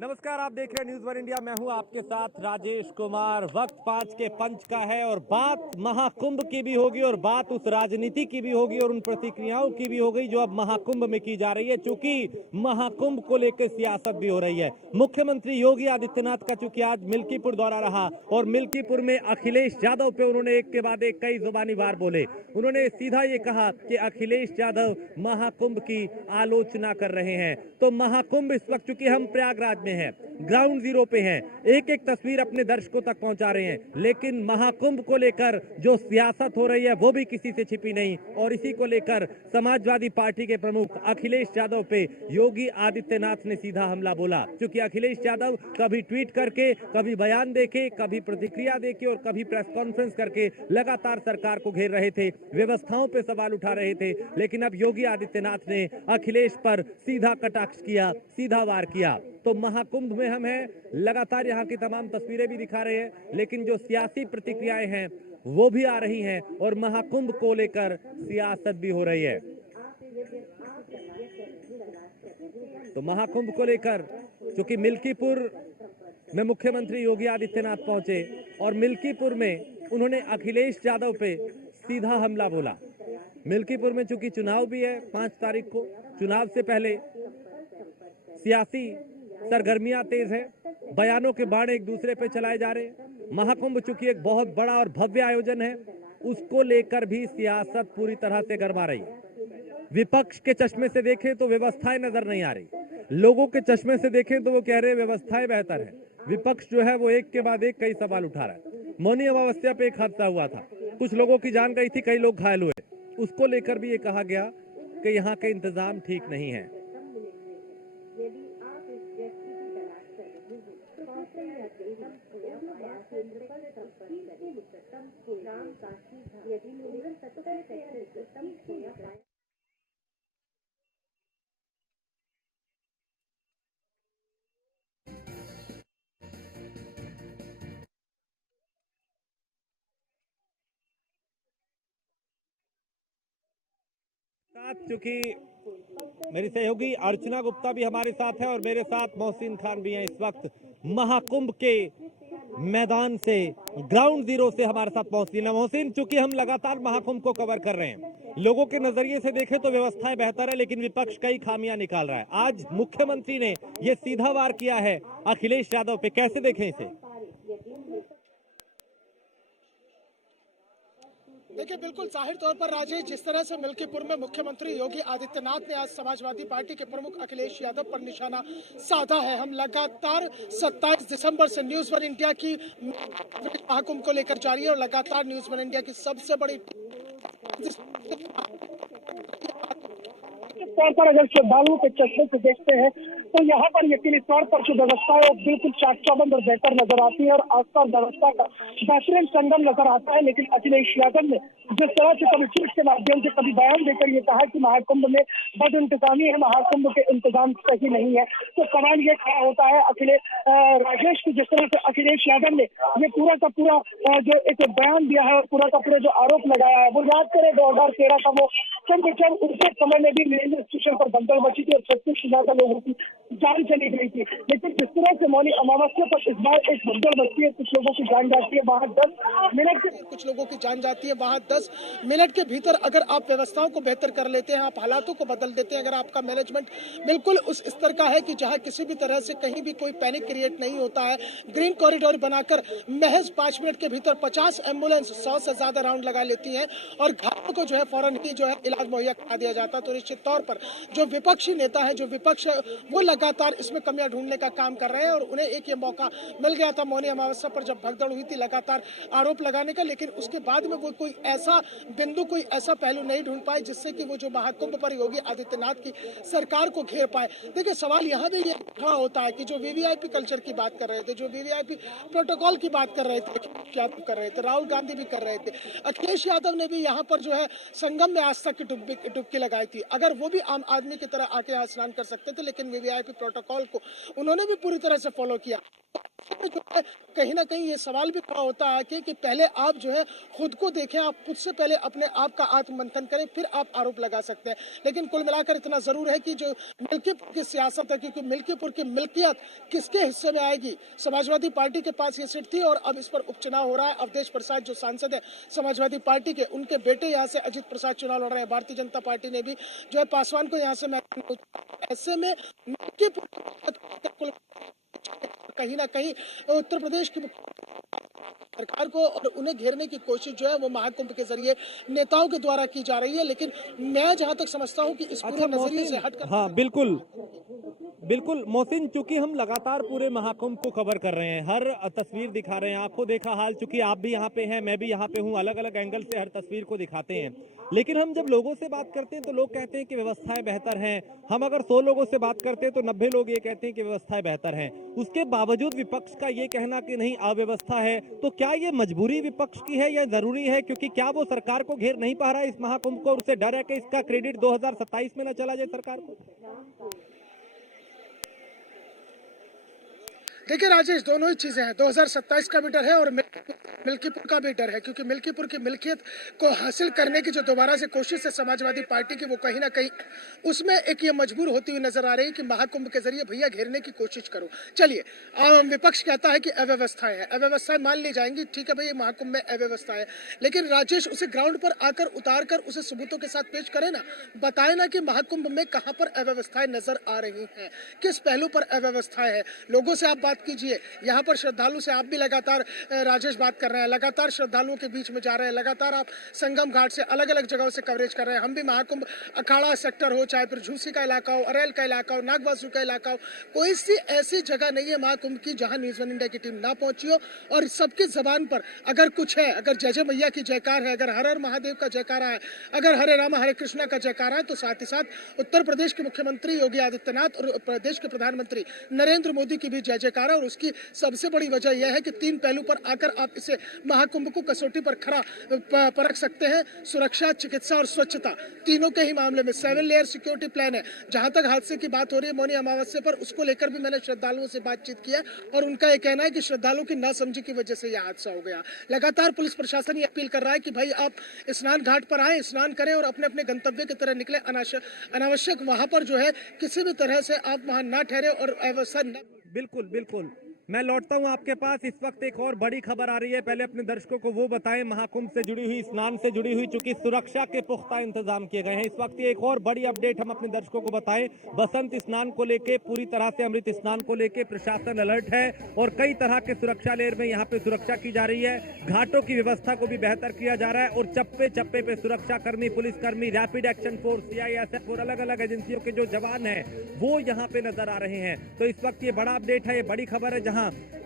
नमस्कार, आप देख रहे हैं न्यूज वन इंडिया। मैं हूं आपके साथ राजेश कुमार। वक्त 5 के पंच का है और बात महाकुंभ की भी होगी और बात उस राजनीति की भी होगी और उन प्रतिक्रियाओं की भी होगी जो अब महाकुंभ में की जा रही है। चूंकि महाकुंभ को लेकर सियासत भी हो रही है। मुख्यमंत्री योगी आदित्यनाथ का चूंकि आज मिल्कीपुर दौरा रहा और मिल्कीपुर में अखिलेश यादव पे उन्होंने एक के बाद एक कई जुबानी वार बोले। उन्होंने सीधा ये कहा कि अखिलेश यादव महाकुंभ की आलोचना कर रहे हैं। तो महाकुंभ इस वक्त चूंकि हम प्रयागराज में हैं, ग्राउंड जीरो पे हैं, एक एक तस्वीर अपने दर्शकों तक पहुंचा रहे हैं, लेकिन महाकुंभ को लेकर जो सियासत हो रही है वो भी किसी से छिपी नहीं। और इसी को लेकर समाजवादी पार्टी के प्रमुख अखिलेश यादव पे योगी आदित्यनाथ ने सीधा हमला बोला। क्योंकि अखिलेश यादव कभी ट्वीट करके, कभी बयान देके, कभी प्रतिक्रिया देके और कभी प्रेस कॉन्फ्रेंस करके लगातार सरकार को घेर रहे थे, व्यवस्थाओं पे सवाल उठा रहे थे। लेकिन अब योगी आदित्यनाथ ने अखिलेश पर सीधा कटाक्ष किया, सीधा वार किया। तो महाकुंभ में हम हैं, लगातार यहाँ की तमाम तस्वीरें भी दिखा रहे हैं, लेकिन जो सियासी प्रतिक्रियाएं हैं वो भी आ रही हैं और महाकुंभ को लेकर सियासत भी हो रही है। तो महाकुंभ को लेकर चूंकि मिल्कीपुर में मुख्यमंत्री योगी आदित्यनाथ पहुंचे और मिल्कीपुर में उन्होंने अखिलेश यादव पे सीधा हमला बोला। मिल्कीपुर में चूंकि चुनाव भी है 5 तारीख को, चुनाव से पहले सियासी सरगर्मियां तेज है, बयानों के बाण एक दूसरे पे चलाए जा रहे हैं। महाकुंभ चूंकि एक बहुत बड़ा और भव्य आयोजन है, उसको लेकर भी सियासत पूरी तरह से गरमा रही है। विपक्ष के चश्मे से देखें तो व्यवस्थाएं नजर नहीं आ रही, लोगों के चश्मे से देखें तो वो कह रहे हैं व्यवस्थाएं बेहतर है। विपक्ष जो है वो एक के बाद एक कई सवाल उठा रहा है। मौनी अमावस्या पे एक हादसा हुआ था, कुछ लोगों की जान गई थी, कई लोग घायल हुए। उसको लेकर भी ये कहा गया कि यहाँ के इंतजाम ठीक नहीं है। क्योंकि मेरी सहयोगी अर्चना गुप्ता भी हमारे साथ है और मेरे साथ मोहसिन खान भी हैं। इस वक्त महाकुंभ के मैदान से, ग्राउंड जीरो से हमारे साथ मोहसिन है। मोहसिन, चूंकि हम लगातार महाकुंभ को कवर कर रहे हैं, लोगों के नजरिए से देखें तो व्यवस्थाएं बेहतर है, लेकिन विपक्ष कई खामियां निकाल रहा है। आज मुख्यमंत्री ने यह सीधा वार किया है अखिलेश यादव पे, कैसे देखें इसे? देखिए, बिल्कुल जाहिर तौर पर राजेश, जिस तरह से मिल्कीपुर में मुख्यमंत्री योगी आदित्यनाथ ने आज समाजवादी पार्टी के प्रमुख अखिलेश यादव पर निशाना साधा है। हम लगातार 27 दिसंबर से न्यूज वन इंडिया की महाकुंभ को लेकर जारी है और लगातार न्यूज वन इंडिया की सबसे बड़ी तौर पर अगर श्रद्धालुओं के चश्मे से देखते हैं तो यहाँ पर यकीनी तौर पर जो व्यवस्था है बिल्कुल चाकचौबंद और बेहतर नजर आती है और आसपास व्यवस्था का बेहतरीन संगम नजर आता है। लेकिन अखिलेश यादव ने जिस तरह से कभी ट्वीट के माध्यम से, कभी बयान देकर ये कहा कि महाकुंभ में बद इंतजामी है, महाकुंभ के इंतजाम सही नहीं है, तो सवाल ये खड़ा होता है अखिलेश राजेश की, जिस तरह से अखिलेश यादव ने ये पूरा का पूरा जो एक बयान दिया है और पूरा का पूरा जो आरोप लगाया है, वो याद करें 2013 का वो जब उनके समय में भी रेलवे स्टेशन पर दंगल मची थी और 36 से ज्यादा लोगों की जान चली गई थी। लेकिन जिस तरह से मौनी अमावस्या पर इस बार एक भगदड़ बचती है, कुछ लोगों की जान जाती है, वहाँ 10 मिनट के कुछ लोगों की जान जाती है, वहाँ 10 मिनट के भीतर अगर आप व्यवस्थाओं को बेहतर कर लेते हैं, आप हालातों को बदल देते हैं, अगर आपका मैनेजमेंट बिल्कुल उस स्तर का है कि जहाँ किसी भी तरह से कहीं भी कोई पैनिक क्रिएट नहीं होता है, ग्रीन कॉरिडोर बनाकर महज 5 मिनट के भीतर 50 एम्बुलेंस 100 से ज्यादा राउंड लगा लेती हैं और घायलों को जो है फौरन ही जो है इलाज मुहैया करा दिया जाता, तो निश्चित तौर पर जो विपक्षी नेता है, जो विपक्ष है, वो लगातार इसमें कमियां ढूंढने का काम कर रहे हैं। और उन्हें एक ये मौका मिल गया था मौनी अमावस्या पर जब भगदड़ हुई थी लगातार आरोप लगाने का, लेकिन उसके बाद में वो कोई ऐसा बिंदु, कोई ऐसा पहलू नहीं ढूंढ पाए जिससे कि वो जो महाकुंभ पर योगी आदित्यनाथ की सरकार को घेर पाए। देखिए, सवाल यहाँ भी ये खड़ा होता है कि जो वीवीआईपी कल्चर की बात कर रहे थे, जो वीवीआईपी प्रोटोकॉल की बात कर रहे थे, यादव कर रहे थे, राहुल गांधी भी कर रहे थे, अखिलेश यादव ने भी यहाँ पर जो है संगम में आज तक की डुबकी लगाई थी। अगर वो भी आम आदमी की तरह आके यहाँ स्नान कर सकते थे, लेकिन वीवीआईपी प्रोटोकॉल को उन्होंने भी पूरी तरह से फॉलो किया। जो है कहीं ना कहीं ये सवाल भी खड़ा होता है कि पहले आप जो है खुद को देखें, आप खुद से पहले अपने आप का आत्ममंथन करें, फिर आप आरोप लगा सकते हैं। लेकिन कुल मिलाकर इतना जरूर है कि जो मिल्कीपुर की सियासत है, क्योंकि मिल्कीपुर की मिल्कियत किसके हिस्से में आएगी, समाजवादी पार्टी के पास ये सीट थी और अब इस पर उपचुनाव हो रहा है। अवधेश प्रसाद जो सांसद है समाजवादी पार्टी के, उनके बेटे यहाँ से अजित प्रसाद चुनाव लड़ रहे हैं। भारतीय जनता पार्टी ने भी जो है पासवान को यहाँ से ऐसे में मिल्कीपुर कहीं ना कहीं उत्तर प्रदेश की सरकार को और उन्हें घेरने की कोशिश जो है वो महाकुंभ के जरिए नेताओं के द्वारा की जा रही है। लेकिन मैं जहां तक समझता हूं कि इस पूरे नजरिए से हटकर, हाँ बिल्कुल बिल्कुल मोहसिन, चूंकि हम लगातार पूरे महाकुंभ को कवर कर रहे हैं, हर तस्वीर दिखा रहे हैं, आंखों देखा हाल, चूंकि आप भी यहाँ पे हैं, मैं भी यहाँ पे हूँ, अलग अलग एंगल से हर तस्वीर को दिखाते हैं। लेकिन हम जब लोगों से बात करते हैं तो लोग कहते हैं कि व्यवस्थाएं बेहतर हैं। हम अगर 100 लोगों से बात करते हैं तो 90 लोग ये कहते हैं कि व्यवस्थाएं बेहतर हैं। उसके बावजूद विपक्ष का ये कहना कि नहीं अव्यवस्था है, तो क्या ये मजबूरी विपक्ष की है या जरूरी है? क्योंकि क्या वो सरकार को घेर नहीं पा रहा है इस महाकुंभ को, और उसे डर है कि इसका क्रेडिट 2027 में न चला जाए सरकार को? देखिए राजेश, दोनों ही चीजें हैं। 2027 का भी डर है और मिल्कीपुर का भी डर है, क्योंकि मिल्कीपुर की मिल्कियत को हासिल करने की जो दोबारा से कोशिश है समाजवादी पार्टी की, वो कहीं ना कहीं उसमें एक ये मजबूर होती हुई नजर आ रही है कि महाकुंभ के जरिए भैया घेरने की कोशिश करो। चलिए, विपक्ष कहता है कि अव्यवस्थाएं हैं, अव्यवस्थाएं मान ली जाएंगी, ठीक है भाई महाकुंभ में अव्यवस्था है, लेकिन राजेश उसे ग्राउंड पर आकर उतार कर उसे सबूतों के साथ पेश करे ना, बताए ना कि महाकुंभ में कहां पर अव्यवस्थाएं नजर आ रही हैं, किस पहलू पर अव्यवस्थाएं हैं। लोगों से आप बात कीजिए, यहाँ पर श्रद्धालु से आप भी लगातार राजेश बात कर रहे हैं, लगातार श्रद्धालुओं के बीच में जा रहे हैं, लगातार आप संगम घाट से अलग अलग जगहों से कवरेज कर रहे हैं। हम भी महाकुंभ अखाड़ा सेक्टर हो, चाहे फिर झूसी का इलाका हो, अरेल का इलाका हो, नागवासु का इलाका हो, कोई सी ऐसी जगह नहीं है महाकुंभ की जहां न्यूज़ वन इंडिया की टीम ना पहुंची हो। और सबकी जबान पर अगर कुछ है, अगर जय जय मैया की जयकार है, अगर हर हर महादेव का जयकारा है, अगर हरे रामा हरे कृष्णा का जयकारा है, तो साथ ही साथ उत्तर प्रदेश के मुख्यमंत्री योगी आदित्यनाथ और प्रदेश के प्रधानमंत्री नरेंद्र मोदी की भी जय जयकार है। और उसकी सबसे बड़ी वजह यह है कि तीन पहलू पर आकर आप इसे महाकुंभ को कसौटी पर खड़ा परख सकते हैं। सुरक्षा, चिकित्सा और स्वच्छता, तीनों के ही मामले में 7 लेयर सिक्योरिटी प्लान है। जहां तक हादसे की बात हो रही है मौनी अमावस्या पर, उसको लेकर भी मैंने श्रद्धालुओं से बातचीत किया और उनका यह कहना है कि श्रद्धालुओं की नासमझी की वजह से यह हादसा हो गया। लगातार पुलिस प्रशासन ये अपील कर रहा है कि भाई आप स्नान घाट पर आए, स्नान करें और अपने अपने गंतव्य की तरह निकले। अनावश्यक वहां पर जो है किसी भी तरह से आप वहां ना ठहरे और अवसर न... बिल्कुल बिल्कुल, मैं लौटता हूं आपके पास। इस वक्त एक और बड़ी खबर आ रही है, पहले अपने दर्शकों को वो बताएं महाकुंभ से जुड़ी हुई, स्नान से जुड़ी हुई, चूंकि सुरक्षा के पुख्ता इंतजाम किए गए हैं। इस वक्त एक और बड़ी अपडेट हम अपने दर्शकों को बताएं। बसंत स्नान को लेके पूरी तरह से, अमृत स्नान को लेके प्रशासन अलर्ट है और कई तरह के सुरक्षा लेयर में यहाँ पे सुरक्षा की जा रही है। घाटों की व्यवस्था को भी बेहतर किया जा रहा है और चप्पे चप्पे पे सुरक्षा कर्मी, पुलिसकर्मी, रैपिड एक्शन फोर्स, CISF और अलग अलग एजेंसियों के जो जवान हैं वो यहाँ पे नजर आ रहे हैं। तो इस वक्त ये बड़ा अपडेट है, ये बड़ी खबर है, जहाँ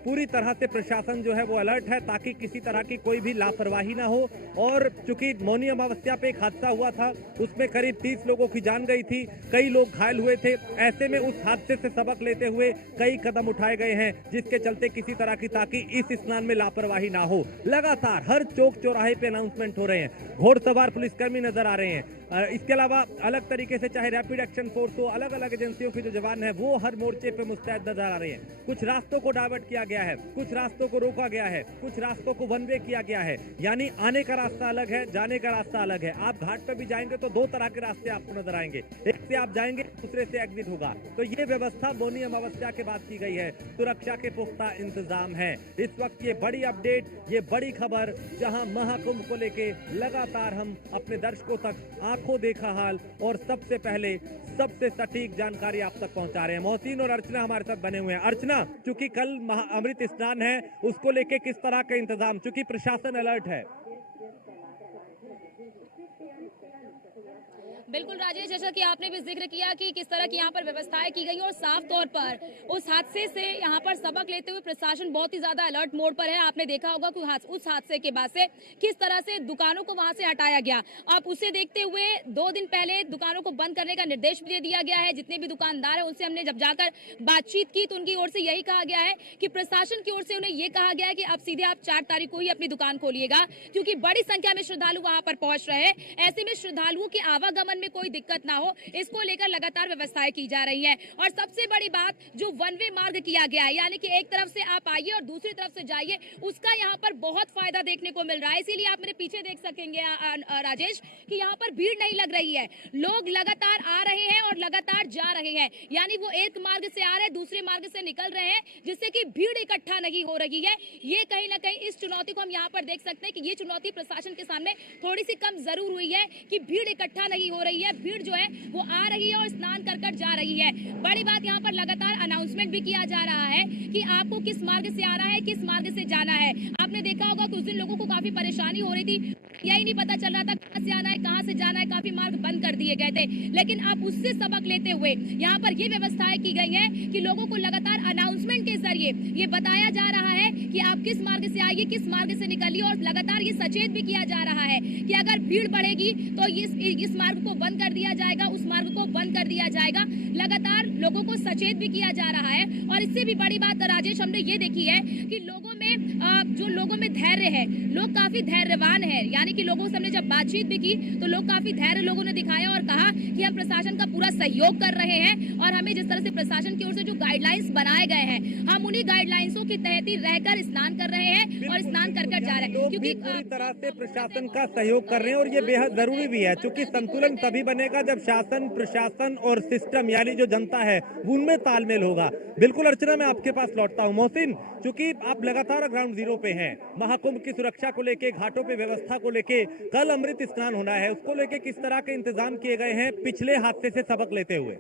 पूरी तरह से प्रशासन जो है वो अलर्ट है ताकि किसी तरह की कोई भी लापरवाही ना हो। और चूंकि मौनी अमावस्या पे एक हादसा हुआ था, उसमें करीब 30 लोगों की जान गई थी, कई लोग घायल हुए थे। ऐसे में उस हादसे से सबक लेते हुए कई कदम उठाए गए हैं, जिसके चलते किसी तरह की, ताकि इस स्नान में लापरवाही ना हो। लगातार हर चौक चौराहे पे अनाउंसमेंट हो रहे हैं, घोड़सवार पुलिसकर्मी नजर आ रहे हैं। इसके अलावा अलग तरीके से चाहे रैपिड एक्शन फोर्स हो, अलग अलग एजेंसियों के जो जवान हैं वो हर मोर्चे पे मुस्तैद नजर आ रहे हैं। कुछ रास्तों को डाइवर्ट किया गया है, कुछ रास्तों को रोका गया है, कुछ रास्तों को वन वे किया गया है, यानी आने का रास्ता अलग है, जाने का रास्ता अलग है। आप घाट पर भी जाएंगे तो 2 तरह के रास्ते आपको नजर आएंगे, एक से आप जाएंगे, दूसरे से एग्जिट होगा। तो ये व्यवस्था मौनी अमावस्या के बाद की गई है, सुरक्षा के पुख्ता इंतजाम है। इस वक्त ये बड़ी अपडेट, ये बड़ी खबर, जहां महाकुंभ को लेके लगातार हम अपने दर्शकों तक आंखों देखा हाल और सबसे पहले सबसे सटीक जानकारी आप तक पहुंचा रहे हैं। मोहसिन और अर्चना हमारे साथ बने हुए हैं। अर्चना, चूंकि कल अमृत स्नान है, उसको लेके किस तरह का इंतजाम, चूंकि प्रशासन अलर्ट है? बिल्कुल राजेश, जैसा कि आपने भी जिक्र किया कि किस तरह की यहाँ पर व्यवस्थाएं की गई और साफ तौर पर उस हादसे से यहाँ पर सबक लेते हुए प्रशासन बहुत ही ज्यादा अलर्ट मोड पर है। आपने देखा होगा कि उस हादसे के बाद से किस तरह से दुकानों को वहां से हटाया गया। अब उसे देखते हुए 2 दिन पहले दुकानों को बंद करने का निर्देश भी दे दिया गया है। जितने भी दुकानदार है उनसे हमने जब जाकर बातचीत की तो उनकी ओर से यही कहा गया है कि प्रशासन की ओर से उन्हें यह कहा गया है कि अब सीधे आप 4 तारीख को ही अपनी दुकान खोलिएगा, क्योंकि बड़ी संख्या में श्रद्धालु वहां पर पहुंच रहे हैं। ऐसे में श्रद्धालुओं के आवागमन में कोई दिक्कत ना हो, इसको लेकर लगातार व्यवस्थाएं की जा रही है। और सबसे बड़ी बात, जो वन वे मार्ग किया गया है, यानी कि एक तरफ से आप आइए और दूसरी तरफ से जाइए, उसका यहाँ पर बहुत फायदा देखने को मिल रहा है। इसीलिए आप मेरे पीछे देख सकेंगे राजेश कि यहाँ पर भीड़ नहीं लग रही है, लोग लगातार आ रहे हैं और लगातार जा रहे हैं, यानी वो एक मार्ग से आ रहे हैं, दूसरे मार्ग से निकल रहे हैं, जिससे कि भीड़ इकट्ठा नहीं हो रही है। ये कहीं ना कहीं इस चुनौती को हम यहाँ पर देख सकते हैं कि ये चुनौती प्रशासन के सामने थोड़ी सी कम जरूर हुई है कि भीड़ इकट्ठा नहीं हो रही है, भीड़ जो है वो आ रही है और स्नान कर कर जा रही है। बड़ी बात, यहाँ पर लगातार अनाउंसमेंट भी किया जा रहा है कि आपको किस मार्ग से आना है, किस मार्ग से जाना है। आपने देखा होगा कि उस दिन लोगों को काफी परेशानी हो रही थी, यही नहीं पता चल रहा था कहां से आना है, कहां से जाना है, काफी मार्ग बंद कर दिए गए थे। लेकिन अब उससे सबक लेते हुए यहाँ पर ये व्यवस्थाएं की गई है कि लोगों को लगातार अनाउंसमेंट के जरिए ये बताया जा रहा है कि आप किस मार्ग से आइए, किस मार्ग से निकलिए, और लगातार ये सचेत भी किया जा रहा है कि अगर भीड़ बढ़ेगी तो इस मार्ग को बंद कर दिया जाएगा, उस मार्ग को बंद कर दिया जाएगा। लगातार लोगों को सचेत भी किया जा रहा है। और इससे भी बड़ी बात राजेश हमने ये देखी है कि लोगों में धैर्य है, लोग काफी धैर्यवान है, यानी कि लोगों से हमने जब बातचीत भी की तो लोग काफी धैर्य लोगों ने दिखाया और कहा कि हम प्रशासन का पूरा सहयोग कर रहे हैं और हमें जिस तरह से प्रशासन की ओर से जो गाइडलाइंस बनाए गए हैं, हम उन्हीं गाइडलाइंसों के तहत ही रहकर स्नान कर रहे हैं और स्नान कर कर जा रहे हैं, क्योंकि पूरी तरह से प्रशासन का सहयोग कर रहे हैं और ये बेहद जरूरी भी है, क्योंकि संतुलन तभी बनेगा जब शासन, प्रशासन और सिस्टम यानी जो जनता है उनमें तालमेल होगा। बिल्कुल अर्चना, मैं आपके पास लौटता हूँ। मोहसिन, क्योंकि आप लगातार ग्राउंड जीरो पे हैं, महाकुंभ की सुरक्षा को लेके, घाटों पे व्यवस्था को लेके, कल अमृत स्नान होना है, उसको लेके किस तरह के इंतजाम किए गए हैं पिछले हादसे से सबक लेते हुए?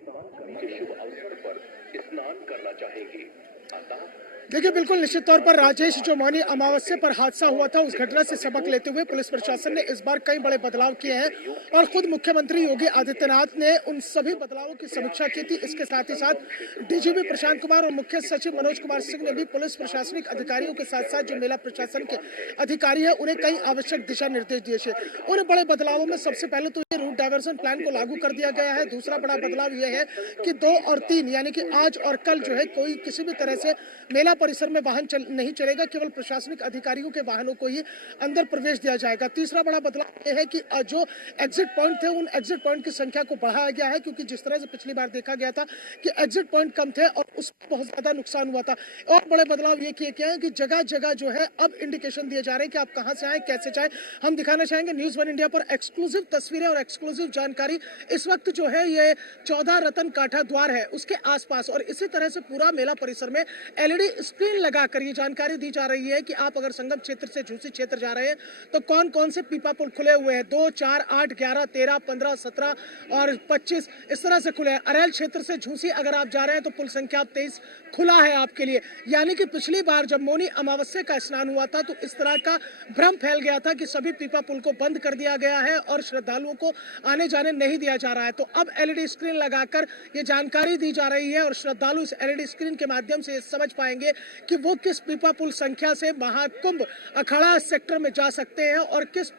देखिए, बिल्कुल निश्चित तौर पर राजेश, जो मौनी अमावस्या पर हादसा हुआ था उस घटना से सबक लेते हुए पुलिस प्रशासन ने इस बार कई बड़े बदलाव किए हैं और खुद मुख्यमंत्री योगी आदित्यनाथ ने उन सभी बदलावों की समीक्षा की थी। इसके साथ ही साथ डीजीपी प्रशांत कुमार और मुख्य सचिव मनोज कुमार सिंह ने भी पुलिस प्रशासनिक अधिकारियों के साथ साथ जो मेला प्रशासन के अधिकारी है उन्हें कई आवश्यक दिशा निर्देश दिए थे। उन बड़े बदलावों में सबसे पहले तो ये रूट डायवर्सन प्लान को लागू कर दिया गया है। दूसरा बड़ा बदलाव यह है कि 2 और 3 यानी कि आज और कल जो है कोई किसी भी तरह से मेला परिसर में वाहन नहीं चलेगा, केवल प्रशासनिक अधिकारियों के वाहनों को ही अंदर प्रवेश दिया जाएगा। तीसरा बड़ा बदलाव यह है कि जो एग्जिट पॉइंट थे उन एग्जिट पॉइंट की संख्या को बढ़ाया गया है, क्योंकि जिस तरह से पिछली बार देखा गया था कि एग्जिट पॉइंट कम थे और उसमें बहुत ज्यादा नुकसान हुआ था। और बड़े बदलाव ये किए गए हैं कि जगह जगह जो है अब इंडिकेशन दिए जा रहे हैं कि आप कहां से आए, कैसे जाए। हम दिखाना चाहेंगे न्यूज 1 इंडिया पर एक्सक्लूसिव तस्वीरें और एक्सक्लूसिव जानकारी। इस वक्त जो है ये 14 रतन काठा द्वार है उसके आसपास और इसी तरह से पूरा मेला परिसर में एलईडी स्क्रीन लगाकर ये जानकारी दी जा रही है कि आप अगर संगम क्षेत्र से झूसी क्षेत्र जा रहे हैं तो कौन कौन से पीपा पुल खुले हुए हैं। 2, 4, 8, 11, 13, 15, 17 और 25 इस तरह से खुले हैं। अरैल क्षेत्र से झूसी अगर आप जा रहे हैं तो पुल संख्या 23 खुला है आपके लिए। यानी कि पिछली बार जब मौनी अमावस्या का स्नान हुआ था तो इस तरह का भ्रम फैल गया था कि सभी पीपा पुल को बंद कर दिया गया है और श्रद्धालुओं को आने जाने नहीं दिया जा रहा है। तो अब एलईडी स्क्रीन लगाकर ये जानकारी दी जा रही है और श्रद्धालु इस एलईडी स्क्रीन के माध्यम से समझ पाएंगे कि वो किस पीपा पुल संख्या से महाकुंभ अखाड़ा सेक्टर में जा सकते हैं और किस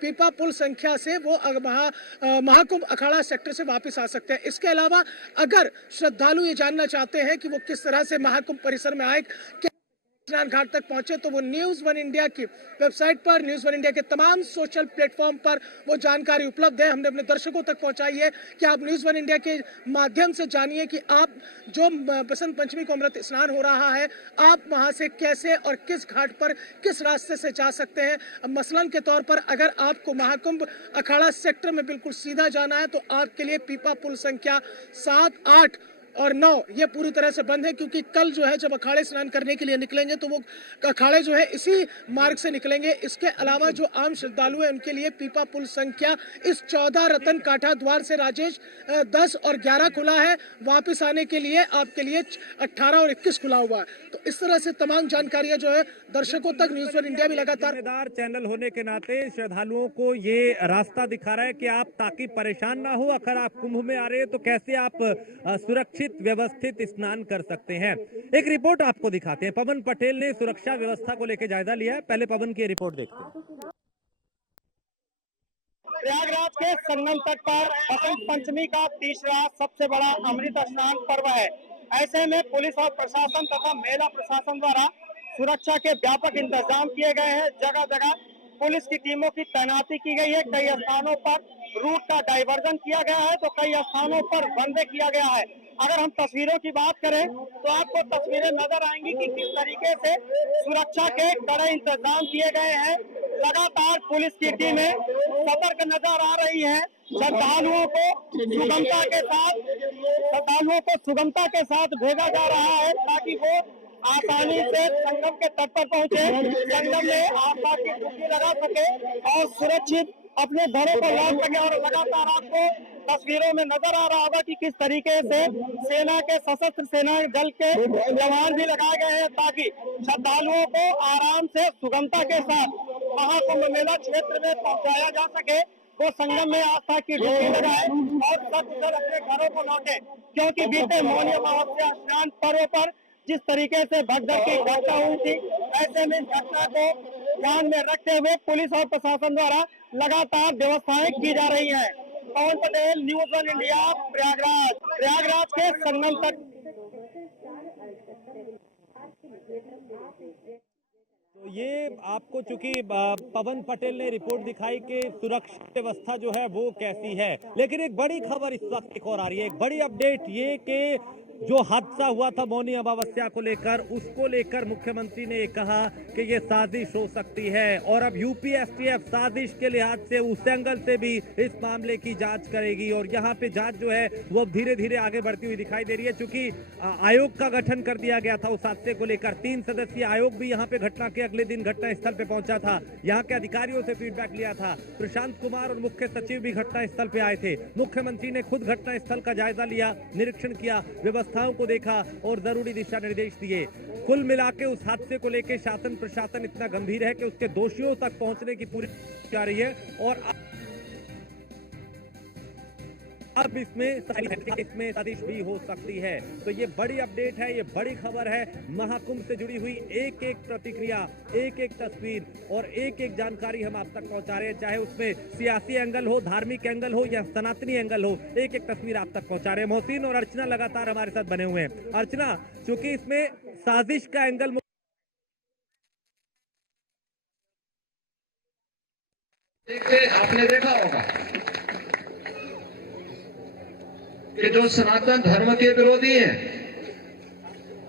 पीपा पुल संख्या से वो महाकुंभ अखाड़ा सेक्टर से वापस आ सकते हैं। इसके अलावा अगर श्रद्धालु ये जानना चाहते हैं कि वो किस तरह से महाकुंभ परिसर में आए, स्नान घाट तक पहुंचे, तो वो न्यूज 1 इंडिया की वेबसाइट पर, न्यूज 1 इंडिया के तमाम सोशल प्लेटफॉर्म पर वो जानकारी उपलब्ध है। हमने अपने दर्शकों तक पहुंचाई है कि आप न्यूज 1 इंडिया के माध्यम से जानिए कि आप जो बसंत पंचमी को अमृत स्नान हो रहा है आप वहां से कैसे और किस घाट पर किस रास्ते से जा सकते हैं। मसलन के तौर पर अगर आपको महाकुंभ अखाड़ा सेक्टर में बिल्कुल सीधा जाना है तो आपके लिए पीपा पुल संख्या 7, 8 और 9 ये पूरी तरह से बंद है, क्योंकि कल जो है जब अखाड़े स्नान करने के लिए निकलेंगे तो वो अखाड़े जो है इसी मार्ग से निकलेंगे। इसके अलावा जो आम श्रद्धालु हैं उनके लिए पीपा पुल संख्या इस 14 रतन काठा द्वार से राजेश 10 और 11 खुला है। वापस आने के लिए आपके लिए 18 और 21 खुला हुआ है। तो इस तरह से तमाम जानकारियां जो है दर्शकों तक न्यूज 1 इंडिया भी लगातार जिम्मेदार चैनल होने के नाते श्रद्धालुओं को ये रास्ता दिखा रहा है कि आप ताकि परेशान ना हो, अगर आप कुंभ में आ रहे हैं तो कैसे आप सुरक्षित व्यवस्थित स्नान कर सकते हैं। एक रिपोर्ट आपको दिखाते हैं। पवन पटेल ने सुरक्षा व्यवस्था को लेकर जायजा लिया है। पहले पवन की रिपोर्ट देखते हैं। प्रयागराज के संगम तट पर बसंत पंचमी का तीसरा सबसे बड़ा अमृत स्नान पर्व है। ऐसे में पुलिस और प्रशासन तथा मेला प्रशासन द्वारा सुरक्षा के व्यापक इंतजाम किए गए हैं। जगह जगह पुलिस की टीमों की तैनाती की गई है। कई स्थानों पर रूट का डाइवर्जन किया गया है तो कई स्थानों पर बंद किया गया है। अगर हम तस्वीरों की बात करें तो आपको तस्वीरें नजर आएंगी कि किस तरीके से सुरक्षा के कड़े इंतजाम किए गए हैं। लगातार पुलिस की टीमें सतर्क नजर आ रही है। श्रद्धालुओं को सुगमता के साथ भेजा जा रहा है ताकि वो आसानी से संगम के तट पर पहुंचे, संगम में आस्था की डुबकी लगा सके और सुरक्षित अपने घरों को लौट सके। और लगातार आपको तस्वीरों में नजर आ रहा होगा कि किस तरीके से सेना के सशस्त्र सेना दल के जवान भी लगाए गए हैं ताकि श्रद्धालुओं को आराम से सुगमता के साथ महाकुंभ मेला क्षेत्र में पहुंचाया जा सके। वो संगम में आस्था की डुबकी लगाए और सकुशल अपने घरों को लौटे, क्योंकि बीते मौनी अमावस्या स्नान पर्व पर जिस तरीके से भगदड़ की घटना हुई थी, ऐसे में इस घटना को ध्यान में रखते हुए पुलिस और प्रशासन द्वारा लगातार व्यवस्थाएं की जा रही हैं। पवन पटेल, न्यूज़ 1 इंडिया, प्रयागराज के संगम तट। तो ये आपको चूंकि पवन पटेल ने रिपोर्ट दिखाई कि सुरक्षा व्यवस्था जो है वो कैसी है, लेकिन एक बड़ी खबर इस वक्त एक और आ रही है, एक बड़ी अपडेट ये कि जो हादसा हुआ था मौनी अमावस्या को लेकर, उसको लेकर मुख्यमंत्री ने कहा कि ये साजिश हो सकती है और अब यूपी एसटीएफ साजिश के लिहाज से उस एंगल से भी इस मामले की जांच करेगी और यहाँ पे जांच जो है वो धीरे धीरे आगे बढ़ती हुई दिखाई दे रही है। चूंकि आयोग का गठन कर दिया गया था उस हादसे को लेकर, 3 सदस्यीय आयोग भी यहाँ पे घटना के अगले दिन घटना स्थल पे पहुंचा था, यहाँ के अधिकारियों से फीडबैक लिया था। प्रशांत कुमार और मुख्य सचिव भी घटना स्थल पे आए थे। मुख्यमंत्री ने खुद घटना स्थल का जायजा लिया, निरीक्षण किया, व्यवस्थाओं को देखा और जरूरी दिशा निर्देश दिए। कुल मिला के उस हादसे को लेकर शासन प्रशासन इतना गंभीर है कि उसके दोषियों तक पहुंचने की पूरी जा रही है और अब इसमें साजिश भी हो सकती है। तो ये बड़ी अपडेट है, ये बड़ी खबर है। महाकुंभ से जुड़ी हुई एक एक प्रतिक्रिया, एक एक तस्वीर और एक एक जानकारी हम आप तक पहुंचा रहे हैं, चाहे उसमें सियासी एंगल हो, धार्मिक एंगल हो या सनातनी एंगल हो, एक एक तस्वीर आप तक पहुंचा रहे हैं। मोहसिन और अर्चना लगातार हमारे साथ बने हुए हैं। अर्चना, चूंकि इसमें साजिश का एंगल आपने देखा होगा कि जो सनातन धर्म के विरोधी हैं,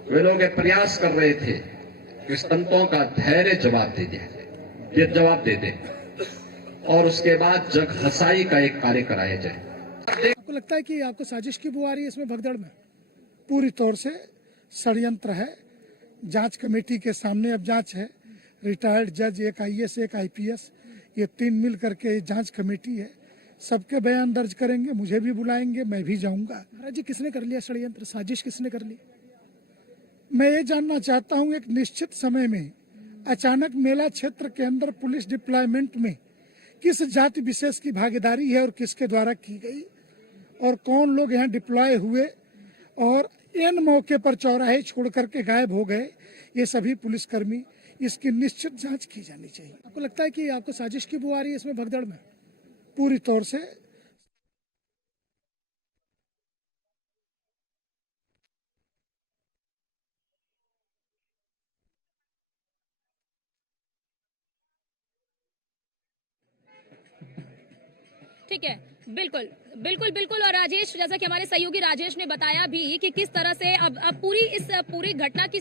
वे लोग प्रयास कर रहे थे कि संतों का धैर्य जवाब दे दे, ये जवाब दे दे और उसके बाद जग हसाई का एक कार्य कराया जाए। आपको लगता है कि आपको साजिश की बू आ रही है इसमें भगदड़ में? पूरी तौर से षड्यंत्र है। जांच कमेटी के सामने अब जांच है। रिटायर्ड जज, एक आईएएस, एक आईपीएस, ये 3 मिल करके जांच कमेटी है। सबके बयान दर्ज करेंगे, मुझे भी बुलाएंगे, मैं भी जाऊंगा। महाराज जी, किसने कर लिया षड्यंत्र, साजिश किसने कर ली? मैं ये जानना चाहता हूं, एक निश्चित समय में अचानक मेला क्षेत्र के अंदर पुलिस डिप्लॉयमेंट में किस जाति विशेष की भागीदारी है और किसके द्वारा की गई और कौन लोग यहाँ डिप्लॉय हुए और इन मौके पर चौराहे छोड़ करके गायब हो गए, ये सभी पुलिसकर्मी, इसकी निश्चित जांच की जानी चाहिए। आपको लगता है कि आपको साजिश की बू आ रही है इसमें भगदड़ में? पूरी तौर से ठीक है, बिल्कुल बिल्कुल बिल्कुल। और राजेश, जैसा कि हमारे सहयोगी राजेश ने बताया भी कि किस तरह से अब पूरी घटना की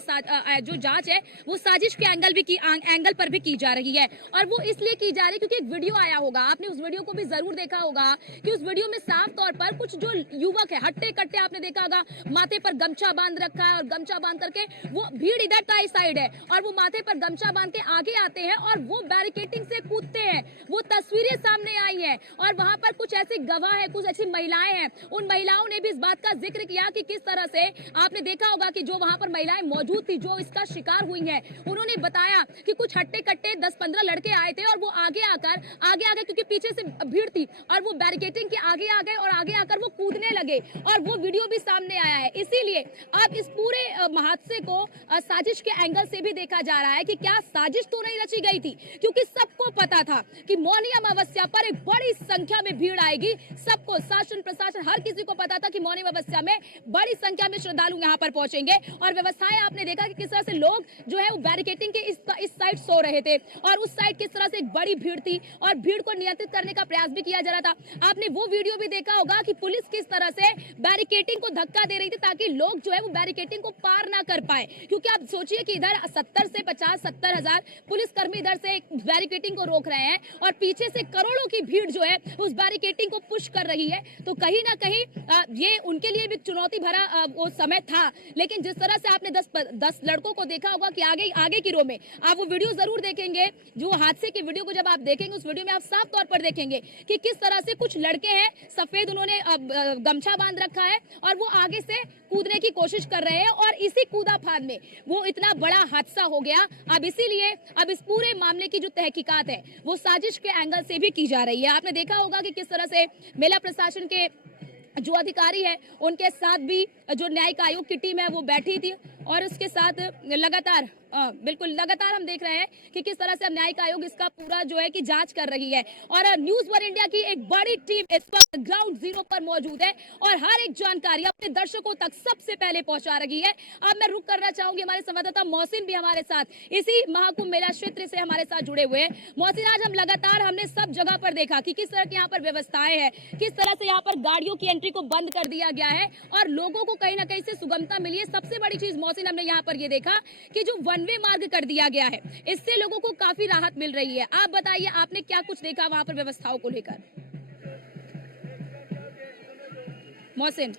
जो जांच है वो साजिश के एंगल पर भी की जा रही है। और वो इसलिए की जा रही है क्योंकि एक वीडियो आया होगा, आपने उस वीडियो को भी जरूर देखा होगा कि उस वीडियो में साफ तौर पर कुछ जो युवक है हट्टे कट्टे, आपने देखा होगा माथे पर गमछा बांध रखा है और गमछा बांध करके वो भीड़ इधर का साइड है और वो माथे पर गमछा बांध के आगे आते हैं और वो बैरिकेडिंग से कूदते हैं। वो तस्वीरें सामने आई है और वहां पर कुछ ऐसे गवाह है, कुछ ऐसी महिलाएं हैं, उन महिलाओं ने भी इस बात का जिक्र किया कि किस तरह से आपने देखा होगा कि जो वहां पर महिलाएं मौजूद थी, जो इसका शिकार हुई हैं, उन्होंने बताया कि कुछ हट्टे कट्टे 10-15 लड़के आए थे और वो आगे आगे क्योंकि पीछे से भीड़ थी और वो बैरिकेडिंग के आगे आ गए और आगे आकर वो कूदने लगे और वो वीडियो भी सामने आया है। इसीलिए अब इस पूरे हादसे को साजिश के एंगल से भी देखा जा रहा है कि क्या साजिश तो नहीं रची गई थी, क्योंकि सबको पता था कि मौनी अमावस्या पर एक बड़ी संख्या में भीड़ आएगी। सबको को शासन प्रशासन हर किसी को पता था कि मौनी अमावस्या में बड़ी संख्या में श्रद्धालु यहाँ पर पहुंचेंगे और व्यवस्थाएं आपने देखा कि किस तरह से लोग जो है वो बैरिकेडिंग के इस साइड सो रहे थे और उस साइड किस तरह से एक बड़ी भीड़ थी और भीड़ को नियंत्रित करने का प्रयास भी किया जा रहा था। आपने वो वीडियो भी देखा होगा कि पुलिस किस तरह से बैरिकेडिंग को धक्का दे रही थी ताकि लोग जो है वो बैरिकेडिंग को पार ना कर पाए, क्योंकि आप सोचिए कि इधर 70 से 50-70 हजार पुलिसकर्मी इधर से बैरिकेडिंग को रोक रहे हैं और पीछे से करोड़ों की भीड़ जो है उस बैरिकेडिंग को पुश कर रही है। तो कहीं ना कहीं ये उनके लिए भी चुनौती भरा वो समय था। लेकिन जिस तरह से आपने 10 लड़कों को देखा होगा कि आगे की रो में आप वो वीडियो जरूर देखेंगे, जो हादसे की वीडियो को जब आप देखेंगे उस वीडियो में आप साफ तौर पर देखेंगे कि किस तरह से कुछ लड़के हैं, सफेद उन्होंने गमछा बांध रखा है और वो आगे से कूदने की कोशिश कर रहे हैं और इसी कूदाफांद में वो इतना बड़ा हादसा हो गया। अब इसीलिए अब इस पूरे मामले की जो तहकीकात है वो साजिश के एंगल से भी की जा रही है। आपने देखा होगा कि किस तरह से मेला प्रशासन के जो अधिकारी है उनके साथ भी जो न्यायिक आयोग की टीम है वो बैठी थी और उसके साथ लगातार लगातार हम देख रहे हैं कि किस तरह से अब न्यायिक आयोग इसका पूरा जो है कि जांच कर रही है और न्यूज वन इंडिया की एक बड़ी टीम इस वक्त ग्राउंड जीरो पर मौजूद है और हर एक जानकारी अपने दर्शकों तक सबसे पहले पहुंचा रही है। अब मैं रुक करना चाहूंगी, हमारे संवाददाता मोहसिन भी हमारे साथ इसी महाकुंभ मेला क्षेत्र से हमारे साथ जुड़े हुए हैं। मोहसिन, आज हम लगातार हमने सब जगह पर देखा कि किस तरह की यहाँ पर व्यवस्थाएं है, किस तरह से यहाँ पर गाड़ियों की एंट्री को बंद कर दिया गया है और लोगों को कहीं ना कहीं से सुगमता मिली है। सबसे बड़ी चीज मोहसिन हमने यहाँ पर ये देखा कि जो वन वे मार्ग कर दिया गया है इससे लोगों को काफी राहत मिल रही है। आप बताइए, आपने क्या कुछ देखा वहां पर व्यवस्थाओं को लेकर? मोहसिन,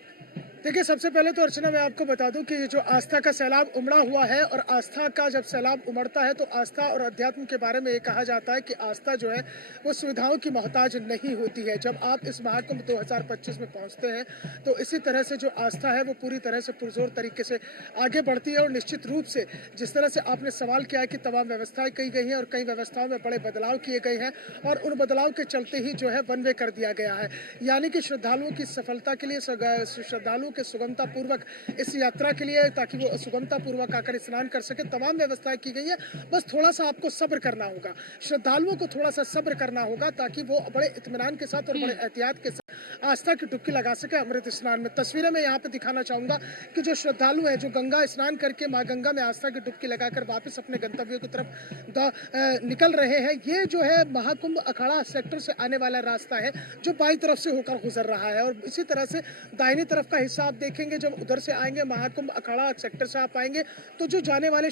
देखिए, सबसे पहले तो अर्चना मैं आपको बता दूं कि जो आस्था का सैलाब उमड़ा हुआ है और आस्था का जब सैलाब उमड़ता है तो आस्था और अध्यात्म के बारे में ये कहा जाता है कि आस्था जो है वो सुविधाओं की मोहताज नहीं होती है। जब आप इस महाकुंभ 2025 में पहुंचते हैं तो इसी तरह से जो आस्था है वो पूरी तरह से पुरजोर तरीके से आगे बढ़ती है और निश्चित रूप से जिस तरह से आपने सवाल किया है कि तमाम व्यवस्थाएं की गई हैं और कई व्यवस्थाओं में बड़े बदलाव किए गए हैं और उन बदलाव के चलते ही जो है वन वे कर दिया गया है, यानी कि श्रद्धालुओं की सफलता के लिए श्रद्धालुओं के सुगमता पूर्वक इस यात्रा के लिए ताकि वो सुगमता पूर्वक आकर स्नान कर सके तमाम व्यवस्थाएं की गई है। बस थोड़ा सा आपको सब्र करना होगा, श्रद्धालुओं को थोड़ा सा सब्र करना होगा ताकि वो बड़े इत्मीनान के साथ और बड़े एहतियात के साथ आस्था की डुबकी लगा सके अमृत स्नान में। तस्वीरें मैं यहाँ पे दिखाना चाहूंगा कि जो श्रद्धालु है जो गंगा स्नान करके माँ गंगा में आस्था की डुबकी लगाकर वापस अपने गंतव्यों की तरफ निकल रहे हैं, ये जो है महाकुंभ अखाड़ा सेक्टर से आने वाला रास्ता है जो बाई तरफ से होकर गुजर रहा है और इसी तरह से दाहिनी तरफ का हिस्सा आप देखेंगे जब उधर से आएंगे महाकुंभ अखाड़ा सेक्टर से आप आएंगे तो जो जाने वाले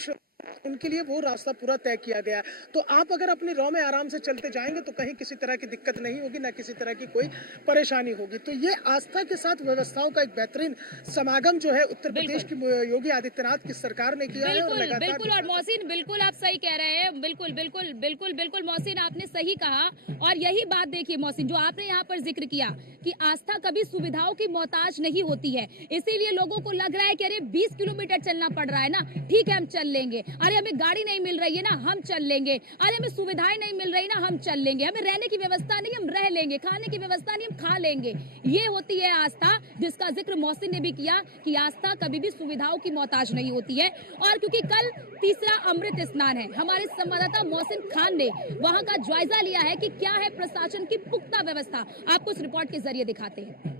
उनके लिए वो रास्ता पूरा तय किया गया है। तो आप अगर अपनी रॉ में आराम से चलते जाएंगे तो कहीं किसी तरह की दिक्कत नहीं होगी, ना किसी तरह की कोई परेशानी होगी। तो ये आस्था के साथ व्यवस्थाओं का एक बेहतरीन समागम जो है उत्तर प्रदेश की योगी आदित्यनाथ की सरकार ने किया है। बिल्कुल और मोहसिन, बिल्कुल आप सही कह रहे हैं, बिल्कुल मोहसिन आपने सही कहा। और यही बात देखिए मोहसिन, जो आपने यहाँ पर जिक्र किया कि आस्था कभी सुविधाओं की मोहताज नहीं होती है, इसीलिए लोगों को लग रहा है कि अरे 20 किलोमीटर चलना पड़ रहा है ना, ठीक है हम चल लेंगे, अरे हमें गाड़ी नहीं मिल रही है ना हम चल लेंगे, अरे हमें सुविधाएं नहीं मिल रही ना हम चल लेंगे, हमें रहने की व्यवस्था नहीं हम रह लेंगे, खाने की व्यवस्था नहीं हम खा लेंगे। ये होती है आस्था जिसका जिक्र मोहसिन ने भी किया कि आस्था कभी भी सुविधाओं की मोहताज नहीं होती है। और क्योंकि कल तीसरा अमृत स्नान है, हमारे संवाददाता मोहसिन खान ने वहां का जायजा लिया है कि क्या है प्रशासन की पुख्ता व्यवस्था, आपको इस रिपोर्ट के जरिए दिखाते हैं।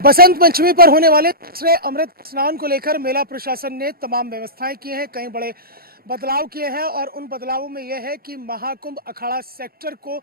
बसंत पंचमी पर होने वाले तीसरे अमृत स्नान को लेकर मेला प्रशासन ने तमाम व्यवस्थाएं की हैं, कई बड़े बदलाव किए हैं और उन बदलावों में यह है कि महाकुंभ अखाड़ा सेक्टर को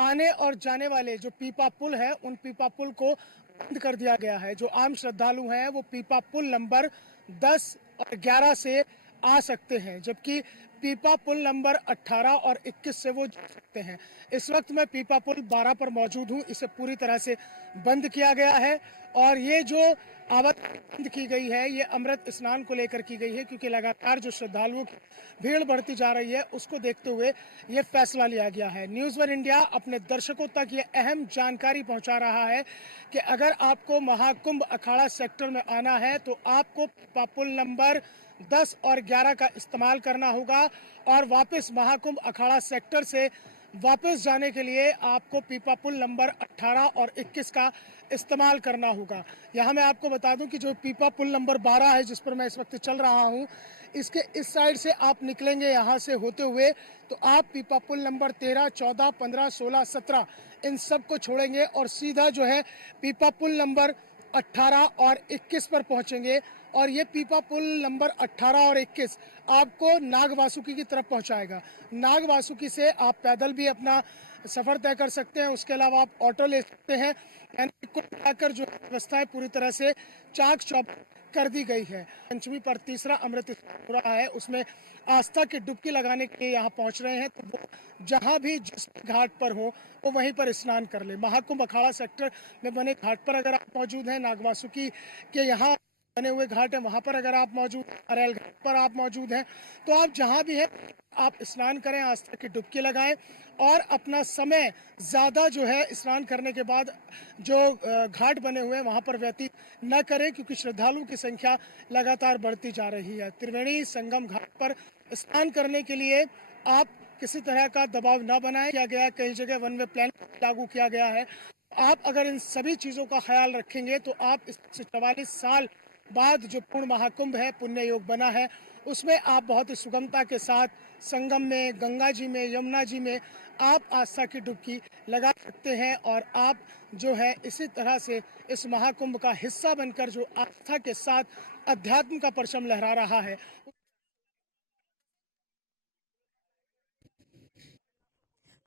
आने और जाने वाले जो पीपा पुल है उन पीपा पुल को बंद कर दिया गया है। जो आम श्रद्धालु हैं वो पीपा पुल नंबर 10 और 11 से आ सकते हैं, जबकि पीपा पुल नंबर 18 और 21 से वो जा सकते हैं। इस वक्त मैं पीपा पुल 12 पर मौजूद हूँ, इसे पूरी तरह से बंद किया गया है और ये जो आवाजाही बंद की गई है ये अमृत स्नान को लेकर की गई है क्योंकि लगातार जो श्रद्धालुओं की भीड़ बढ़ती जा रही है उसको देखते हुए ये फैसला लिया गया है। न्यूज़ वन इंडिया अपने दर्शकों तक ये अहम जानकारी पहुंचा रहा है कि अगर आपको महाकुंभ अखाड़ा सेक्टर में आना है तो आपको पीपा पुल नंबर 10 और 11 का इस्तेमाल करना होगा और वापस महाकुंभ अखाड़ा सेक्टर से वापस जाने के लिए आपको पीपा पुल नंबर 18 और 21 का इस्तेमाल करना होगा। यहाँ मैं आपको बता दूं कि जो पीपा पुल नंबर 12 है जिस पर मैं इस वक्त चल रहा हूँ, इसके इस साइड से आप निकलेंगे यहाँ से होते हुए तो आप पीपा पुल नंबर 13, 14, 15, 16, 17 इन सब को छोड़ेंगे और सीधा जो है पीपा पुल नंबर 18 और 21 पर पहुंचेंगे। और ये पीपा पुल नंबर 18 और 21 आपको नागवासुकी की तरफ पहुंचाएगा। नागवासुकी से आप पैदल भी अपना सफ़र तय कर सकते हैं, उसके अलावा आप ऑटो ले सकते हैं। यानी कुल मिलाकर जो व्यवस्थाएं पूरी तरह से चाक चौबंद कर दी गई है। पंचमी पर तीसरा अमृत स्नान हो रहा है, उसमें आस्था की डुबकी लगाने के लिए यहाँ पहुँच रहे हैं, तो वो जहाँ भी जिस घाट पर हो वो वहीं पर स्नान कर ले। महाकुंभ अखाड़ा सेक्टर में बने घाट पर अगर आप मौजूद हैं, नागवासुकी के यहाँ बने हुए घाट हैं वहाँ पर अगर आप मौजूद हैं, अरेल घाट पर आप मौजूद हैं, तो आप जहाँ भी हैं आप स्नान करें, आस्था की डुबकी लगाएं और अपना समय ज़्यादा जो है स्नान करने के बाद जो घाट बने हुए हैं वहाँ पर व्यतीत न करें, क्योंकि श्रद्धालुओं की संख्या लगातार बढ़ती जा रही है। त्रिवेणी संगम घाट पर स्नान करने के लिए आप किसी तरह का दबाव न बनाएं। किया गया कई जगह वन वे प्लान लागू किया गया है। आप अगर इन सभी चीज़ों का ख्याल रखेंगे तो आप इस 44 साल बाद जो पूर्ण महाकुंभ है, पुण्य योग बना है, उसमें आप बहुत ही सुगमता के साथ संगम में, गंगा जी में, यमुना जी में आप आस्था की डुबकी लगा सकते हैं। और आप जो है इसी तरह से इस महाकुंभ का हिस्सा बनकर जो आस्था के साथ अध्यात्म का परचम लहरा रहा है।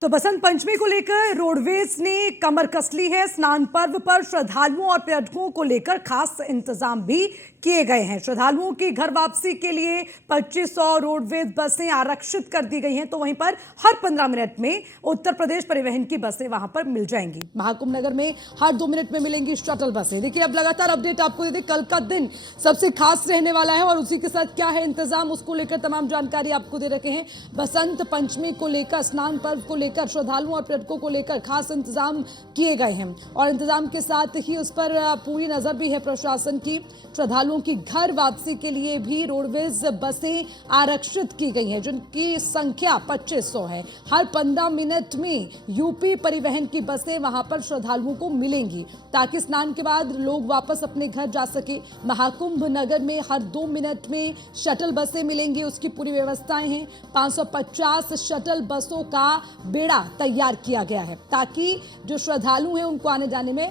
तो बसंत पंचमी को लेकर रोडवेज ने कमर कस ली है। स्नान पर्व पर श्रद्धालुओं और पर्यटकों को लेकर खास इंतजाम भी किए गए हैं। श्रद्धालुओं की घर वापसी के लिए 2500 रोडवेज बसें आरक्षित कर दी गई हैं, तो वहीं पर हर 15 मिनट में उत्तर प्रदेश परिवहन की बसें वहां पर मिल जाएंगी। महाकुंभ नगर में हर 2 मिनट में मिलेंगी शटल बसें। देखिए अब लगातार अपडेट आपको दे दें, कल का दिन सबसे खास रहने वाला है और उसी के साथ क्या है इंतजाम, उसको लेकर तमाम जानकारी आपको दे रखे हैं। बसंत पंचमी को लेकर, स्नान पर्व को लेकर, श्रद्धालुओं और पर्यटकों को लेकर खास इंतजाम किए गए हैं और इंतजाम के साथ ही उस पर पूरी नजर भी है प्रशासन की। श्रद्धालुओं की घर वापसी के लिए भी रोडवेज बसें आरक्षित की गई हैं, जिनकी संख्या 2500 है। हर 15 मिनट में यूपी परिवहन की बसें वहां पर श्रद्धालुओं को मिलेंगी ताकि स्नान के बाद लोग वापस अपने घर जा सके। महाकुंभ नगर में हर 2 मिनट में शटल बसें मिलेंगी, उसकी पूरी व्यवस्थाएं हैं। 550 शटल बसों का बेड़ा तैयार किया गया है ताकि जो श्रद्धालु हैं उनको आने जाने में,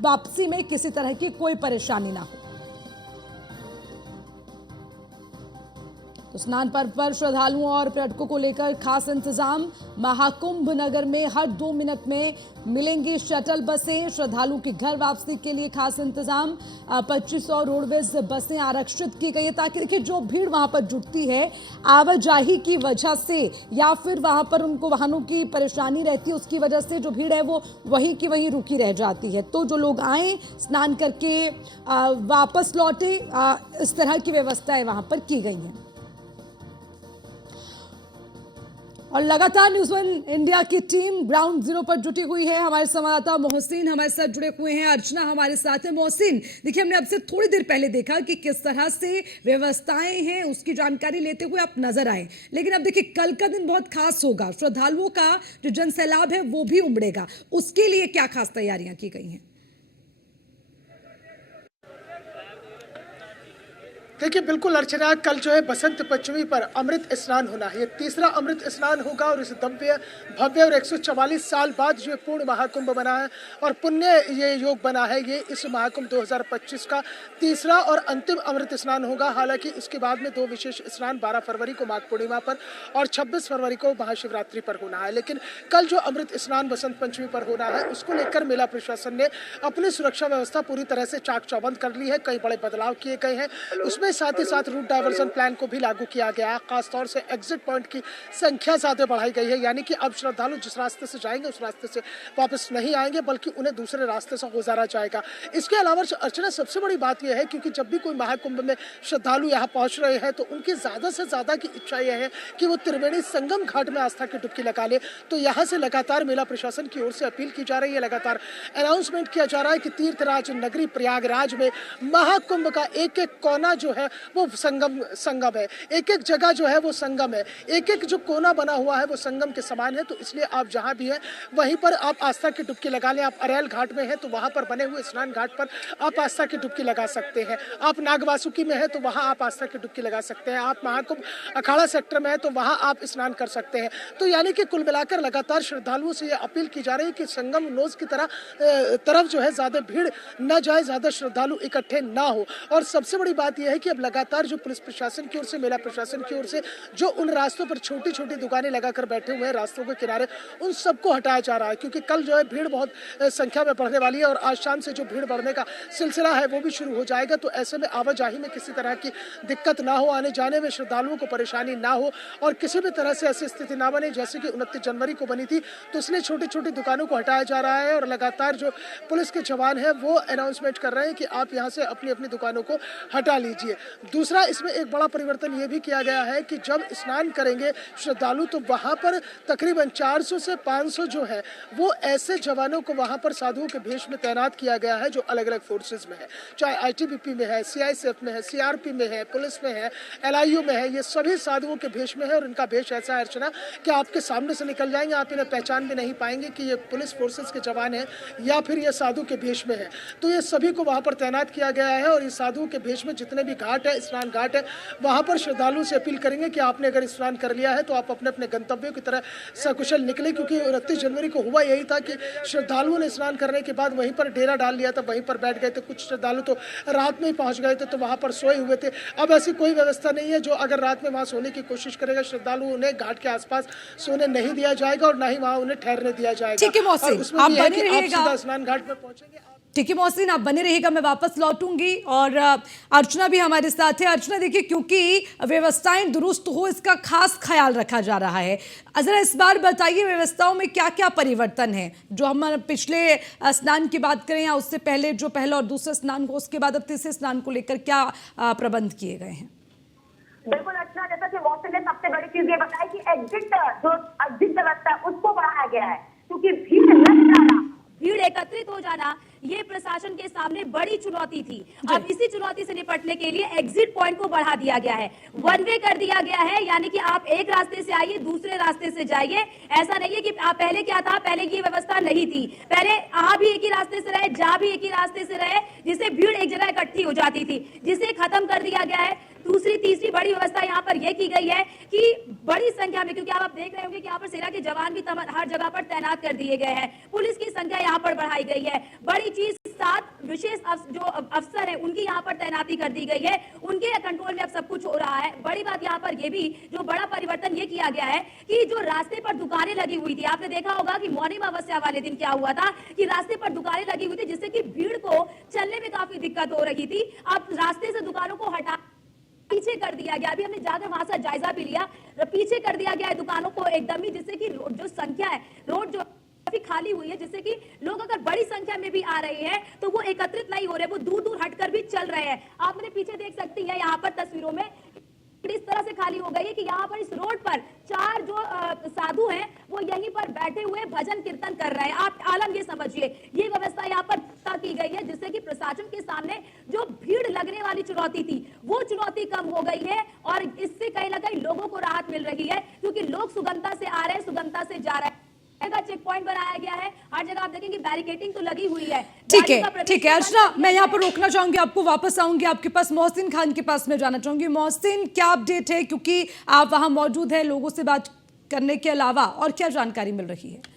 वापसी में किसी तरह की कोई परेशानी ना हो। तो स्नान पर्व पर श्रद्धालुओं और पर्यटकों को लेकर खास इंतजाम। महाकुंभ नगर में हर 2 मिनट में मिलेंगी शटल बसें। श्रद्धालुओं की घर वापसी के लिए खास इंतजाम। 2500 रोडवेज बसें आरक्षित की गई है ताकि देखिए जो भीड़ वहां पर जुटती है आवाजाही की वजह से या फिर वहां पर उनको वाहनों की परेशानी रहती है, उसकी वजह से जो भीड़ है वो वहीं की वहीं रुकी रह जाती है। तो जो लोग आए स्नान करके वापस लौटे, इस तरह की व्यवस्थाएं वहां पर की गई हैं। और लगातार न्यूज़ 1 इंडिया की टीम ग्राउंड जीरो पर जुटी हुई है। हमारे संवाददाता मोहसिन हमारे साथ जुड़े हुए हैं, अर्चना हमारे साथ है। मोहसिन, देखिए हमने आपसे थोड़ी देर पहले देखा कि किस तरह से व्यवस्थाएं हैं, उसकी जानकारी लेते हुए आप नजर आए, लेकिन अब देखिए कल का दिन बहुत खास होगा। श्रद्धालुओं का जो जनसैलाब है वो भी उमड़ेगा, उसके लिए क्या खास तैयारियां की गई हैं? देखिए बिल्कुल अर्चना, कल जो है बसंत पंचमी पर अमृत स्नान होना है। ये तीसरा अमृत स्नान होगा और इस भव्य और 144 साल बाद जो पूर्ण महाकुंभ बना है और पुण्य ये योग बना है, ये इस महाकुंभ 2025 का तीसरा और अंतिम अमृत स्नान होगा। हालांकि इसके बाद में 2 विशेष स्नान 12 फरवरी को माघ पूर्णिमा पर और 26 फरवरी को महाशिवरात्रि पर होना है। लेकिन कल जो अमृत स्नान बसंत पंचमी पर होना है, उसको लेकर मेला प्रशासन ने अपनी सुरक्षा व्यवस्था पूरी तरह से चाक चौबंद कर ली है। कई बड़े बदलाव किए गए हैं, उसमें साथ ही साथ रूट डायवर्जन प्लान को भी लागू किया गया है। खासतौर से एग्जिट पॉइंट की संख्या ज्यादा बढ़ाई गई है, यानी कि अब श्रद्धालु जिस रास्ते से जाएंगे उस रास्ते से वापस नहीं आएंगे, बल्कि उन्हें दूसरे रास्ते से गुजारा जाएगा। इसके अलावा अर्चना सबसे बड़ी बात यह है, क्योंकि जब भी कोई महाकुंभ में श्रद्धालु यहाँ पहुंच रहे हैं तो उनकी ज्यादा से ज्यादा की इच्छा यह है कि वो त्रिवेणी संगम घाट में आस्था की डुबकी लगा ले। तो यहाँ से लगातार मेला प्रशासन की ओर से अपील की जा रही है, लगातार अनाउंसमेंट किया जा रहा है कि तीर्थराज नगरी प्रयागराज में महाकुंभ का एक एक कोना जो है वो संगम है। एक एक जगह जो है वो संगम है, एक एक जो कोना बना हुआ है वो संगम के समान है। तो इसलिए आप जहाँ भी हैं वहीं पर आप आस्था की डुबकी लगा लें। आप अरेल घाट में हैं तो वहाँ पर बने हुए स्नान घाट पर आप आस्था की डुबकी लगा सकते हैं। आप नागवासुकी में हैं तो वहाँ आप आस्था की डुबकी लगा सकते हैं। आप महाकुंभ अखाड़ा सेक्टर में हैं तो वहाँ आप स्नान कर सकते हैं। तो यानी कि कुल मिलाकर लगातार श्रद्धालुओं से ये अपील की जा रही है कि संगम नोज की तरफ जो है ज्यादा भीड़ न जाए, ज्यादा श्रद्धालु इकट्ठे ना हो। और सबसे बड़ी बात यह है कि अब लगातार जो पुलिस प्रशासन की ओर से, मेला प्रशासन की ओर से जो उन रास्तों पर छोटी छोटी दुकानें लगाकर बैठे हुए हैं रास्तों के किनारे, उन सबको हटाया जा रहा है। क्योंकि कल जो है भीड़ बहुत संख्या में बढ़ने वाली है और आज शाम से जो भीड़ बढ़ने का सिलसिला है वो भी शुरू हो जाएगा। तो ऐसे में आवाजाही में किसी तरह की दिक्कत ना हो, आने जाने में श्रद्धालुओं को परेशानी ना हो और किसी भी तरह से ऐसी स्थिति ना बने जैसे कि 29 जनवरी को बनी थी। तो इसलिए छोटी छोटी दुकानों को हटाया जा रहा है और लगातार जो पुलिस के जवान हैं वो अनाउंसमेंट कर रहे हैं कि आप यहाँ से अपनी अपनी दुकानों को हटा लीजिए। दूसरा, इसमें एक बड़ा परिवर्तन ये भी किया गया है कि जब स्नान करेंगे श्रद्धालु तो वहाँ पर तकरीबन 400 से 500 जो है वो ऐसे जवानों को वहाँ पर साधुओं के भेष में तैनात किया गया है जो अलग अलग फोर्सेज में है, चाहे आईटीबीपी में है, सीआईएसएफ में है, सीआरपी में है, पुलिस में है, एलआईयू में है। ये सभी साधुओं के भेष में है और इनका भेष ऐसा है अर्चना कि आपके सामने से निकल जाएंगे, आप इन्हें पहचान भी नहीं पाएंगे कि ये पुलिस फोर्सेज के जवान हैं या फिर ये साधु के भेष में है। तो ये सभी को वहाँ पर तैनात किया गया है और ये साधुओं के भेष में जितने भी घाट है, स्नान घाट है, वहाँ पर श्रद्धालुओं से अपील करेंगे कि आपने अगर स्नान कर लिया है तो आप अपने अपने गंतव्यों की तरह सकुशल निकले। क्योंकि 29 जनवरी को हुआ यही था कि श्रद्धालुओं ने स्नान करने के बाद वहीं पर डेरा डाल लिया था, वहीं पर बैठ गए थे। कुछ श्रद्धालु तो रात में ही पहुंच गए थे तो वहाँ पर सोए हुए थे। अब ऐसी कोई व्यवस्था नहीं है। जो अगर रात में वहाँ सोने की कोशिश करेगा श्रद्धालु, उन्हें घाट के आसपास सोने नहीं दिया जाएगा और ना ही वहाँ उन्हें ठहरने दिया जाएगा। ठीक है मोहसिन, आप बने रहिएगा। स्नान घाट पर पहुंचेंगे। ठीक है मोहसिन, आप बने रहिएगा, मैं वापस लौटूंगी और अर्चना भी हमारे साथ है। अर्चना देखिए, क्योंकि व्यवस्थाएं दुरुस्त हो इसका खास ख्याल रखा जा रहा है। जरा इस बार बताइए व्यवस्थाओं में क्या क्या परिवर्तन है, जो हम पिछले स्नान की बात करें या उससे पहले जो पहला और दूसरा स्नान हो, उसके बाद अब तीसरे स्नान को लेकर क्या प्रबंध किए गए हैं? बिल्कुल अर्चना, जैसा कि मोहसिन ने सबसे बड़ी चीज ये बताई कि एग्जिट व्यवस्था उसको बढ़ाया गया है क्योंकि भीड़ लग जाना, भीड़ एकत्रित हो जाना ये प्रशासन के सामने बड़ी चुनौती थी। अब इसी चुनौती से निपटने के लिए एग्जिट पॉइंट को बढ़ा दिया गया है, वन वे कर दिया गया है। यानी कि आप एक रास्ते से आइए, दूसरे रास्ते से जाइए। ऐसा नहीं है कि आप पहले क्या था, पहले की व्यवस्था नहीं थी। पहले आ भी एक ही रास्ते से रहे, जा भी एक ही रास्ते से रहे, जिससे भीड़ एक जगह इकट्ठी हो जाती थी, जिसे खत्म कर दिया गया है। दूसरी तीसरी बड़ी व्यवस्था यहाँ पर यह की गई है कि बड़ी संख्या में, क्योंकि आप देख रहे होंगे कि यहाँ पर सेना के जवान भी हर जगह पर तैनात कर दिए गए हैं, पुलिस की संख्या यहाँ पर बढ़ाई गई है। बड़ी चीज 7 विशेष जो अफसर है उनकी यहाँ पर तैनाती कर दी गई है, उनके कंट्रोल में अब सब कुछ हो रहा है। बड़ी बात यहाँ पर यह भी जो बड़ा परिवर्तन ये किया गया है कि जो रास्ते पर दुकानें लगी हुई थी, आपने देखा होगा कि मौनी अमावस्या वाले दिन क्या हुआ था कि रास्ते पर दुकानें लगी हुई थी जिससे कि भीड़ को चलने में काफी दिक्कत हो रही थी। अब रास्ते से दुकानों को हटा पीछे कर दिया गया। अभी हमने जाकर वहां से जायजा भी लिया, पीछे कर दिया गया है दुकानों को एकदम ही, जिससे कि जो संख्या है रोड जो काफी खाली हुई है, जिससे कि लोग अगर बड़ी संख्या में भी आ रहे हैं तो वो एकत्रित नहीं हो रहे, वो दूर दूर हटकर भी चल रहे हैं। आप मेरे पीछे देख सकती हैं यहाँ पर तस्वीरों में इस तरह से खाली हो गई है कि यहाँ पर इस रोड पर 4 जो साधु हैं वो यहीं पर बैठे हुए भजन कीर्तन कर रहे हैं। आप आलम ये समझिए, ये व्यवस्था यहाँ पर की गई है जिससे कि प्रशासन के सामने जो भीड़ लगने वाली चुनौती थी वो चुनौती कम हो गई है और इससे कहीं ना कहीं लोगों को राहत मिल रही है, क्योंकि लोग सुगमता से आ रहे हैं, सुगमता से जा रहे हैं। चेक पॉइंट बनाया गया है, हर जगह आप देखेंगे बैरिकेडिंग तो लगी हुई है। ठीक है अर्चना, मैं यहाँ पर रोकना चाहूंगी, आपको वापस आऊंगी आपके पास। मोहसिन खान के पास में जाना चाहूंगी। मोहसिन, क्या अपडेट है, क्योंकि आप वहां मौजूद हैं, लोगों से बात करने के अलावा और क्या जानकारी मिल रही है?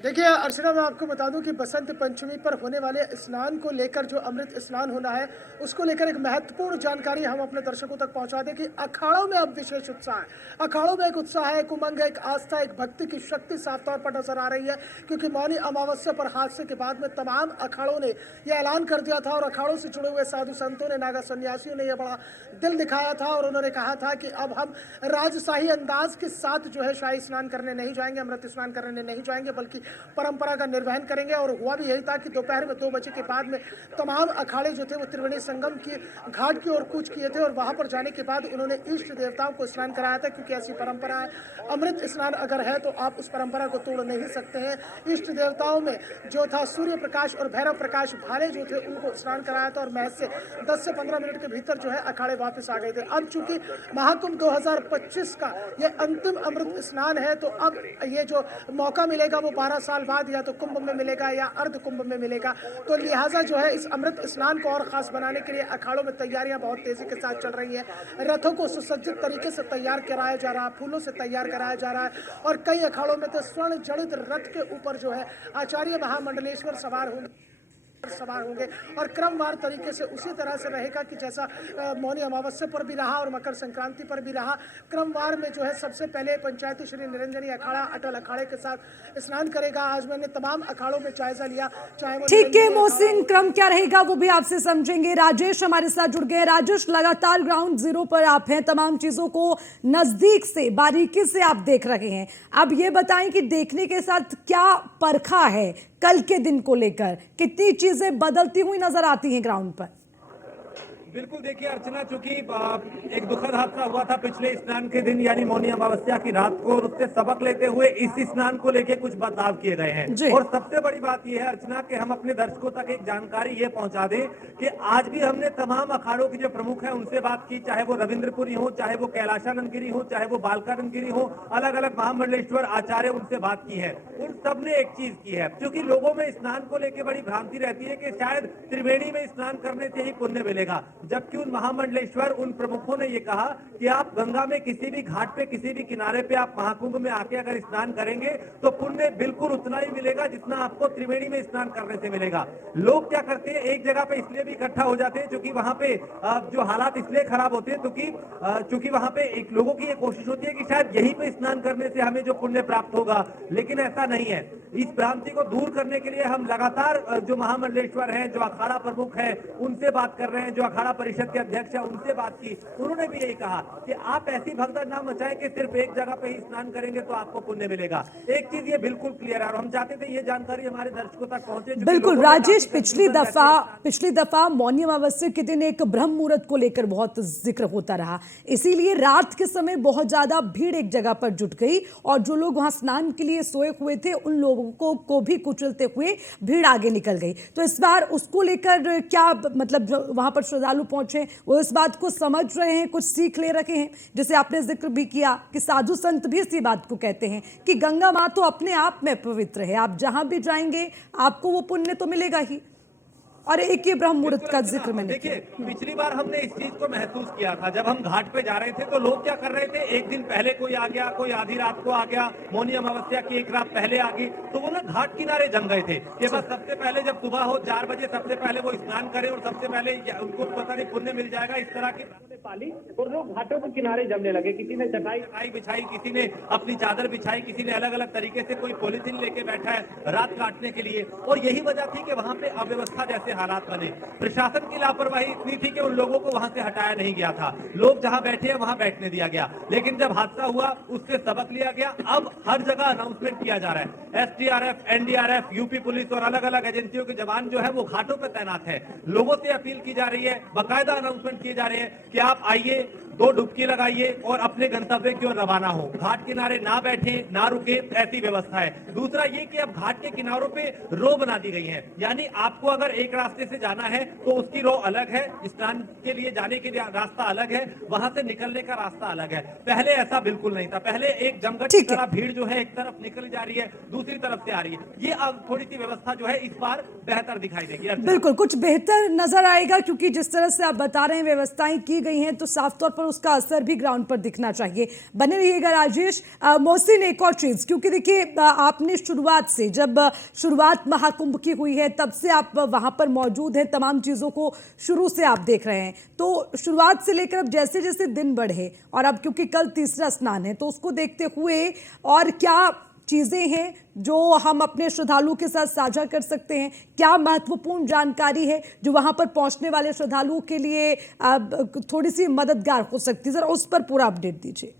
देखिए अर्चना, मैं आपको बता दूं कि बसंत पंचमी पर होने वाले स्नान को लेकर जो अमृत स्नान होना है उसको लेकर एक महत्वपूर्ण जानकारी हम अपने दर्शकों तक पहुंचा दें कि अखाड़ों में अब विशेष उत्साह है। अखाड़ों में एक उत्साह है, एक उमंग है, एक आस्था, एक भक्ति की शक्ति साफ तौर पर नजर आ रही है। क्योंकि मौनी अमावस्या पर हादसे के बाद में तमाम अखाड़ों ने यह ऐलान कर दिया था और अखाड़ों से जुड़े हुए साधु संतों ने, नागा सन्यासियों ने यह बड़ा दिल दिखाया था और उन्होंने कहा था कि अब हम राजशाही अंदाज के साथ जो है शाही स्नान करने नहीं जाएंगे, अमृत स्नान करने नहीं जाएंगे, बल्कि परंपरा का निर्वहन करेंगे। और हुआ भी यही था कि दोपहर में 2 बजे के बाद में तमाम अखाड़े जो थे वो त्रिवेणी संगम की घाट की ओर कूच किए थे और वहां पर जाने के बाद उन्होंने इष्ट देवताओं को स्नान कराया था, क्योंकि ऐसी परंपरा है। अमृत स्नान अगर है तो आप उस परंपरा को तोड़ नहीं सकते हैं। इष्ट देवताओं में जो था सूर्य प्रकाश और भैरव प्रकाश भाले जो थे उनको स्नान कराया था और महज से 10 से 15 मिनट के भीतर जो है अखाड़े वापस आ गए थे। अब चूंकि महाकुंभ 2025 का ये अंतिम अमृत स्नान है तो अब ये जो मौका मिलेगा वो 12 साल बाद या तो कुंभ में मिलेगा या अर्ध कुंभ में मिलेगा। तो लिहाजा जो है इस अमृत स्नान को और खास बनाने के लिए अखाड़ों में तैयारियां बहुत तेजी के साथ चल रही है। रथों को सुसज्जित तरीके से तैयार कराया जा रहा है, फूलों से तैयार कराया जा रहा है और कई अखाड़ों में तो स्वर्ण जड़ित रथ के ऊपर जो है आचार्य महामंडलेश्वर सवार होंगे और क्रमवार तरीके से उसी तरह से रहेगा कि जैसा मौनी अमावस्या पर भी रहा और मकर संक्रांति पर भी रहा। क्रमवार में जो है सबसे पहले पंचायती श्री निरंजनी अखाड़ा अटल अखाड़े के साथ स्नान करेगा। आज मैंने तमाम अखाड़ों में जायजा लिया, चाहे वो ठीक है मोहसिन, क्रम क्या रहेगा वो भी आपसे समझेंगे। राजेश हमारे साथ जुड़ गए। राजेश, लगातार ग्राउंड जीरो पर आप हैं, तमाम चीजों को नजदीक से बारीकी से आप देख रहे हैं। अब ये बताएं कि देखने के साथ क्या परखा है कल के दिन को लेकर, कितनी चीजें बदलती हुई नजर आती हैं ग्राउंड पर? बिल्कुल देखिए अर्चना, चूंकि एक दुखद हादसा हुआ था पिछले स्नान के दिन यानी मौनी अमावस्या की रात को, और उससे सबक लेते हुए इस स्नान को लेके कुछ बदलाव किए गए हैं। और सबसे बड़ी बात यह है अर्चना कि हम अपने दर्शकों तक एक जानकारी ये पहुंचा दें कि आज भी हमने तमाम अखाड़ों के जो प्रमुख हैं उनसे बात की, चाहे वो रविंद्रपुरी हो, चाहे वो कैलाशानंद गिरी हो, चाहे वो बालकानंद गिरी हो, अलग अलग महामंडलेश्वर आचार्य उनसे बात की है। उन सब ने एक चीज की है, क्योंकि लोगों में स्नान को लेकर बड़ी भ्रांति रहती है कि शायद त्रिवेणी में स्नान करने से ही पुण्य मिलेगा, जबकि उन महामंडलेश्वर उन प्रमुखों ने ये कहा कि आप गंगा में किसी भी घाट पे किसी भी किनारे पे आप महाकुंभ में आके अगर स्नान करेंगे तो पुण्य बिल्कुल उतना ही मिलेगा जितना आपको त्रिवेणी में स्नान करने से मिलेगा। लोग क्या करते हैं, एक जगह पे इसलिए भी इकट्ठा हो जाते हैं क्योंकि वहां पे जो हालात इसलिए खराब होते हैं क्योंकि वहां पे एक लोगों की ये कोशिश होती है कि शायद यहीं पे स्नान करने से हमें जो पुण्य प्राप्त होगा, लेकिन ऐसा नहीं है। इस भ्रांति को दूर करने के लिए हम लगातार जो महामंडलेश्वर हैं, जो अखाड़ा प्रमुख हैं, उनसे बात कर रहे हैं, जो अखाड़ा परिषद के अध्यक्ष है उनसे बात की। उन्होंने भी यही कहा कि आप ऐसी भगदड़ ना मचाएं कि सिर्फ एक जगह पे ही स्नान करेंगे तो आपको पुण्य मिलेगा। एक चीज ये बिल्कुल क्लियर है और हम चाहते थे ये जानकारी हमारे दर्शकों तक पहुंचे। बिल्कुल राजेश, पिछली दफा मौनी अमावस्या के दिन एक ब्रह्म मुहूर्त को लेकर बहुत जिक्र होता रहा, इसीलिए रात के समय बहुत ज्यादा भीड़ एक जगह पर जुट गई और जो लोग वहां स्नान के लिए सोए हुए थे उन लोगों को भी कुचलते हुए भीड़ आगे निकल गई। तो इस बार उसको लेकर क्या मतलब जो वहां पर श्रद्धालु पहुंचे वो इस बात को समझ रहे हैं, कुछ सीख ले रखे हैं? जैसे आपने जिक्र भी किया कि साधु संत भी इसी बात को कहते हैं कि गंगा मां तो अपने आप में पवित्र है, आप जहां भी जाएंगे आपको वो पुण्य तो मिलेगा ही। और एक ये ब्रह्म मुहूर्त का जिक्र मैंने देखिए, पिछली बार हमने इस चीज को महसूस किया था जब हम घाट पे जा रहे थे तो लोग क्या कर रहे थे, एक दिन पहले कोई आ गया, कोई आधी रात को आ गया, मौनी अमावस्या की एक रात पहले आ गई, तो वो ना घाट किनारे जम गए थे कि बस सबसे पहले जब सुबह हो 4 बजे सबसे पहले वो स्नान करें और सबसे पहले उनको पता नहीं पुण्य मिल जाएगा, इस तरह की पाली और लोग घाटों के किनारे जमने लगे। किसी ने चटाई बिछाई, किसी ने अपनी चादर बिछाई, किसी ने अलग अलग तरीके से कोई पॉलिथीन लेके बैठा है रात काटने के लिए। और यही वजह थी कि वहां पे अव्यवस्था जैसे हालात बने। प्रशासन की लापरवाही इतनी थी कि उन लोगों को वहां से हटाया नहीं गया था, लोग जहां बैठे हैं वहां बैठने दिया गया। लेकिन जब हादसा हुआ उससे सबक लिया गया, अब हर जगह अनाउंसमेंट किया जा रहा है। एसडीआरएफ, एनडीआरएफ, यूपी पुलिस और अलग अलग एजेंसियों के जवान जो है वो घाटों पर तैनात है। लोगों से अपील की जा रही है, बाकायदा अनाउंसमेंट किए जा रहे हैं कि आप आइए, 2 डुबकी लगाइए और अपने गंतव्य की ओर रवाना हो। घाट किनारे ना बैठे ना रुके, ऐसी व्यवस्था है। दूसरा ये कि अब घाट के किनारों पे रो बना दी गई है, यानी आपको अगर एक रास्ते से जाना है तो उसकी रो अलग है, स्नान के लिए जाने के लिए रास्ता अलग है, वहां से निकलने का रास्ता अलग है। पहले ऐसा बिल्कुल नहीं था, पहले एक जमघट की तरह भीड़ जो है एक तरफ निकल जा रही है, दूसरी तरफ से आ रही है। ये अब थोड़ी सी व्यवस्था जो है इस बार बेहतर दिखाई देगी। बिल्कुल कुछ बेहतर नजर आएगा, क्योंकि जिस तरह से आप बता रहे हैं व्यवस्थाएं की गई हैं तो साफ तौर पर उसका असर भी ग्राउंड पर दिखना चाहिए। बने रहिएगा राजेश। मोहसिन, एक और चीज, क्योंकि देखिए आपने शुरुआत से, जब शुरुआत महाकुंभ की हुई है तब से आप वहां पर मौजूद हैं, तमाम चीजों को शुरू से आप देख रहे हैं, तो शुरुआत से लेकर अब जैसे जैसे दिन बढ़े और अब क्योंकि कल तीसरा स्नान है तो उसको देखते हुए और क्या चीजें हैं जो हम अपने श्रद्धालुओं के साथ साझा कर सकते हैं? क्या महत्वपूर्ण जानकारी है जो वहां पर पहुंचने वाले श्रद्धालुओं के लिए थोड़ी सी मददगार हो सकती है? जरा उस पर पूरा अपडेट दीजिए।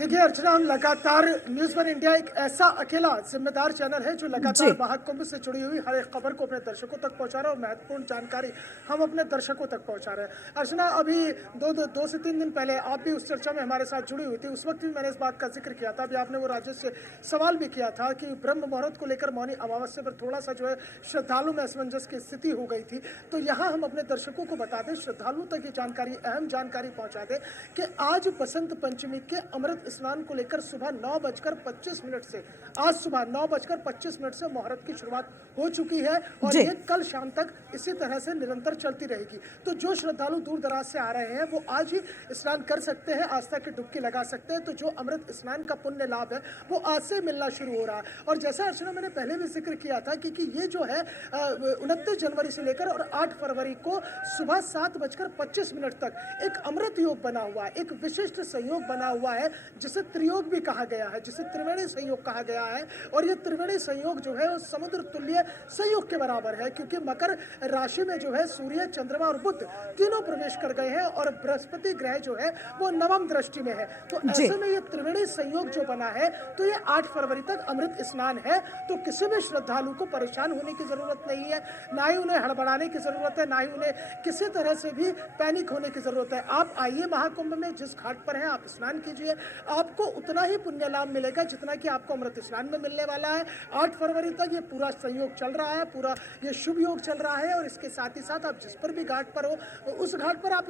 देखिए अर्चना, हम लगातार न्यूज़ वन इंडिया एक ऐसा अकेला जिम्मेदार चैनल है जो लगातार महाकुंभ से जुड़ी हुई हर एक खबर को अपने दर्शकों तक पहुंचा रहा है और महत्वपूर्ण जानकारी हम अपने दर्शकों तक पहुंचा रहे हैं। अर्चना, अभी दो से तीन दिन पहले आप भी उस चर्चा में हमारे साथ जुड़ी हुई थी, उस वक्त भी मैंने इस बात का जिक्र किया था। अभी आपने वो राजेश से सवाल भी किया था कि ब्रह्म मुहूर्त को लेकर मौनी अमावस्या पर थोड़ा सा जो है श्रद्धालु में असमंजस की स्थिति हो गई थी। तो यहाँ हम अपने दर्शकों को बता दें, श्रद्धालुओं तक ये जानकारी, अहम जानकारी पहुंचा दें कि आज बसंत पंचमी के अमृत स्नान को लेकर सुबह 9:25 से आज सुबह 9:25 से मुहूर्त की शुरुआत हो चुकी है और ये कल शाम तक इसी तरह से निरंतर चलती रहेगी। तो जो श्रद्धालु दूर दराज से आ रहे हैं वो आज ही स्नान कर सकते हैं, आस्था की डुबकी लगा सकते हैं। तो जो अमृत स्नान का पुण्य लाभ है वो आज से मिलना शुरू हो रहा है। और जैसा अर्चना मैंने पहले भी जिक्र किया था कि ये जो है 29 जनवरी से लेकर और 8 फरवरी को सुबह 7:25 तक एक अमृत योग बना हुआ है, एक विशिष्ट संयोग बना हुआ है जिसे त्रियोग भी कहा गया है, जिसे त्रिवेणी संयोग कहा गया है। और ये त्रिवेणी संयोग जो है वो समुद्र तुल्य संयोग के बराबर है, क्योंकि मकर राशि में जो है सूर्य, चंद्रमा और बुध तीनों प्रवेश कर गए हैं और बृहस्पति ग्रह जो है वो नवम दृष्टि में है। तो ऐसे में ये त्रिवेणी संयोग जो बना है तो ये 8 फरवरी तक अमृत स्नान है। तो किसी भी श्रद्धालु को परेशान होने की जरूरत नहीं है, ना ही उन्हें हड़बड़ाने की जरूरत है, ना ही उन्हें किसी तरह से भी पैनिक होने की जरूरत है। आप आइए महाकुंभ में, जिस घाट पर है आप स्नान कीजिए, आपको उतना ही पुण्य लाभ मिलेगा जितना कि आपको अमृत स्नान में मिलने वाला है। 8 फरवरी तक ये पूरा संयोग चल रहा है, पूरा ये शुभ योग चल रहा है। और इसके साथ ही साथ आप जिस पर भी घाट पर हो उस घाट पर आप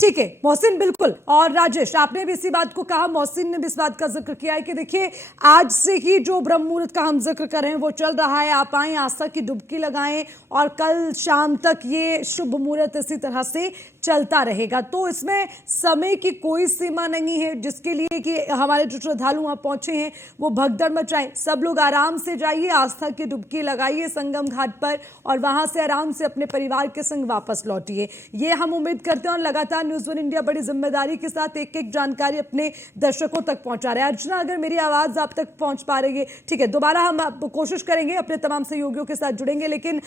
ठीक है मोहसिन, बिल्कुल। और राजेश, आपने भी इसी बात को कहा, मोहसिन ने भी इस बात का जिक्र किया है कि देखिए आज से ही जो ब्रह्म मुहूर्त का हम जिक्र कर रहे हैं वो चल रहा है। आप आएं, आस्था की डुबकी लगाएं और कल शाम तक ये शुभ मुहूर्त इसी तरह से चलता रहेगा। तो इसमें समय की कोई सीमा नहीं है जिसके लिए कि हमारे जो श्रद्धालु वहाँ पहुंचे हैं वो भगदड़ मचाएं। सब लोग आराम से जाइए, आस्था की डुबकी लगाइए संगम घाट पर और वहां से आराम से अपने परिवार के संग वापस लौटिए। ये हम उम्मीद करते हैं और लगातार न्यूज़ वन इंडिया बड़ी जिम्मेदारी के साथ एक एक जानकारी अपने दर्शकों तक पहुंचा रहा है। अर्चना, अगर मेरी आवाज आप तक पहुंच पा रही है, ठीक है, दोबारा हम कोशिश करेंगे, अपने तमाम सहयोगियों के साथ जुड़ेंगे, लेकिन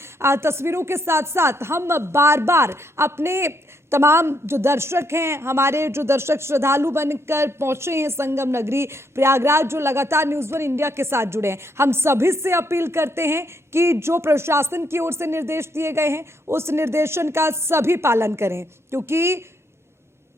तस्वीरों के साथ साथ हम बार बार अपने तमाम जो दर्शक हैं, हमारे जो दर्शक श्रद्धालु बनकर पहुंचे हैं संगम नगरी प्रयागराज, जो लगातार न्यूज़ वन इंडिया के साथ जुड़े हैं, हम सभी से अपील करते हैं कि जो प्रशासन की ओर से निर्देश दिए गए हैं उस निर्देशन का सभी पालन करें, क्योंकि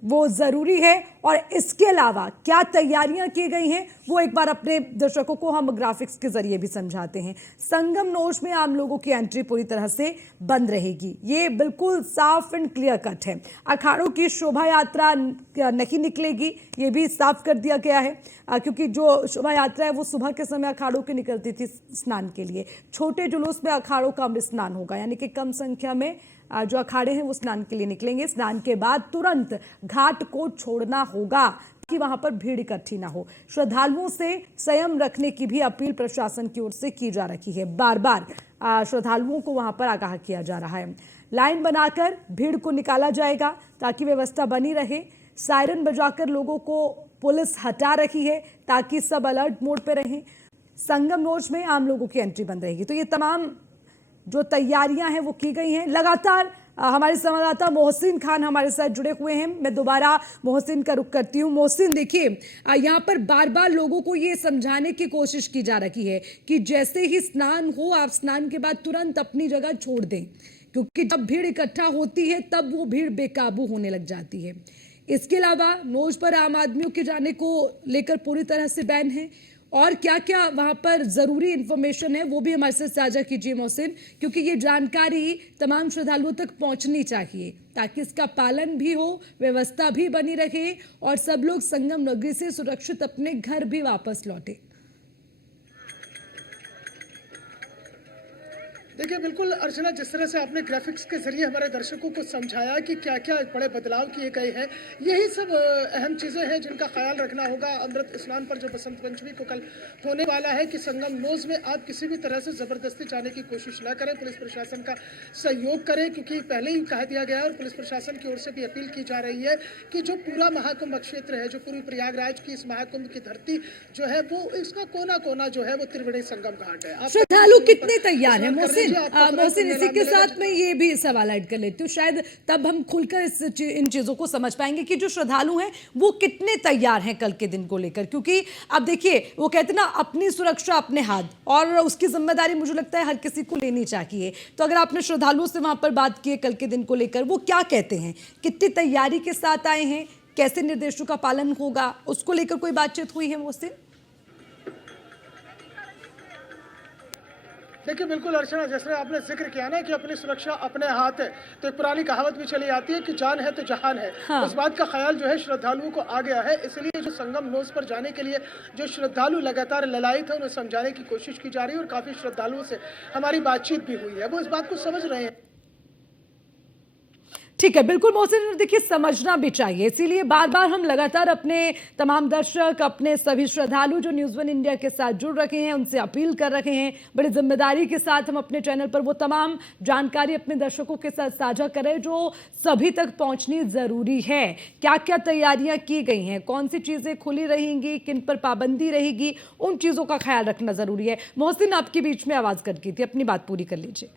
वो ज़रूरी है। और इसके अलावा क्या तैयारियां की गई हैं वो एक बार अपने दर्शकों को हम ग्राफिक्स के जरिए भी समझाते हैं। संगम नोश में आम लोगों की एंट्री पूरी तरह से बंद रहेगी, ये बिल्कुल साफ एंड क्लियर कट है। अखाड़ों की शोभा यात्रा नहीं निकलेगी, ये भी साफ कर दिया गया है, क्योंकि जो शोभा यात्रा है वो सुबह के समय अखाड़ों की निकलती थी स्नान के लिए। छोटे जुलूस में अखाड़ों का अमृत स्नान होगा, यानी कि कम संख्या में जो अखाड़े हैं वो स्नान के लिए निकलेंगे। स्नान के बाद तुरंत घाट को छोड़ना होगा कि वहां पर भीड़ इकट्ठी ना हो। श्रद्धालुओं से संयम रखने की भी अपील प्रशासन की ओर से की जा रही है। बार बार श्रद्धालुओं को वहां पर आगाह किया जा रहा है। लाइन बनाकर भीड़ को निकाला जाएगा ताकि व्यवस्था बनी रहे। सायरन बजाकर लोगों को पुलिस हटा रही है ताकि सब अलर्ट मोड पर रहें। संगम नोश में आम लोगों की एंट्री बंद रहेगी। तो ये तमाम जो तैयारियां हैं वो की गई हैं। लगातार हमारे संवाददाता मोहसिन खान हमारे साथ जुड़े हुए हैं। मैं दोबारा मोहसिन का रुख करती हूँ। मोहसिन, देखिए यहाँ पर बार बार लोगों को ये समझाने की कोशिश की जा रही है कि जैसे ही स्नान हो आप स्नान के बाद तुरंत अपनी जगह छोड़ दें, क्योंकि जब भीड़ इकट्ठा होती है तब वो भीड़ बेकाबू होने लग जाती है। इसके अलावा नोश पर आम आदमियों के जाने को लेकर पूरी तरह से बैन है। और क्या क्या वहां पर जरूरी इंफॉर्मेशन है वो भी हमारे साथ साझा कीजिए मोहसिन, क्योंकि ये जानकारी तमाम श्रद्धालुओं तक पहुंचनी चाहिए ताकि इसका पालन भी हो, व्यवस्था भी बनी रहे और सब लोग संगम नगरी से सुरक्षित अपने घर भी वापस लौटे। देखिए बिल्कुल अर्चना, जिस तरह से आपने ग्राफिक्स के जरिए हमारे दर्शकों को समझाया कि क्या क्या बड़े बदलाव किए गए हैं, यही सब अहम चीज़ें हैं जिनका ख्याल रखना होगा अमृत स्नान पर जो बसंत पंचमी को कल होने वाला है। कि संगम नोज में आप किसी भी तरह से ज़बरदस्ती जाने की कोशिश न करें, पुलिस प्रशासन का सहयोग करें, क्योंकि पहले ही कह दिया गया है और पुलिस प्रशासन की ओर से भी अपील की जा रही है कि जो पूरा महाकुंभ क्षेत्र है, जो पूरी प्रयागराज की इस महाकुंभ की धरती जो है वो इसका कोना कोना जो है वो त्रिवेणी संगम घाट है। श्रद्धालु कितने तैयार हैं मोहसिन? मोहसिन इसी के साथ मैं ये भी सवाल ऐड कर लेती हूँ, शायद तब हम खुलकर इन चीज़ों को समझ पाएंगे कि जो श्रद्धालु हैं वो कितने तैयार हैं कल के दिन को लेकर। क्योंकि अब देखिए वो कहते हैं ना, अपनी सुरक्षा अपने हाथ, और उसकी जिम्मेदारी मुझे लगता है हर किसी को लेनी चाहिए। तो अगर आपने श्रद्धालुओं से वहां पर बात की है कल के दिन को लेकर, वो क्या कहते हैं, कितनी तैयारी के साथ आए हैं, कैसे निर्देशों का पालन होगा, उसको लेकर कोई बातचीत हुई है मोहसिन? देखिए बिल्कुल अर्चना, जैसे आपने जिक्र किया ना कि अपनी सुरक्षा अपने हाथ है, तो एक पुरानी कहावत भी चली आती है कि जान है तो जहान है। हाँ। इस बात का ख्याल जो है श्रद्धालुओं को आ गया है, इसलिए जो संगम नोस पर जाने के लिए जो श्रद्धालु लगातार ललायित है, उन्हें समझाने की कोशिश की जा रही है और काफी श्रद्धालुओं से हमारी बातचीत भी हुई है, वो इस बात को समझ रहे हैं। ठीक है, बिल्कुल मोहसिन, देखिए समझना भी चाहिए, इसीलिए बार बार हम लगातार अपने तमाम दर्शक, अपने सभी श्रद्धालु जो न्यूज़ वन इंडिया के साथ जुड़ रखे हैं, उनसे अपील कर रहे हैं, बड़ी जिम्मेदारी के साथ हम अपने चैनल पर वो तमाम जानकारी अपने दर्शकों के साथ साझा करें जो सभी तक पहुंचनी ज़रूरी है। क्या क्या तैयारियां की गई हैं, कौन सी चीज़ें खुली रहेंगी, किन पर पाबंदी रहेगी, उन चीज़ों का ख्याल रखना ज़रूरी है। मोहसिन, आपके बीच में आवाज़ कट गई थी, अपनी बात पूरी कर लीजिए।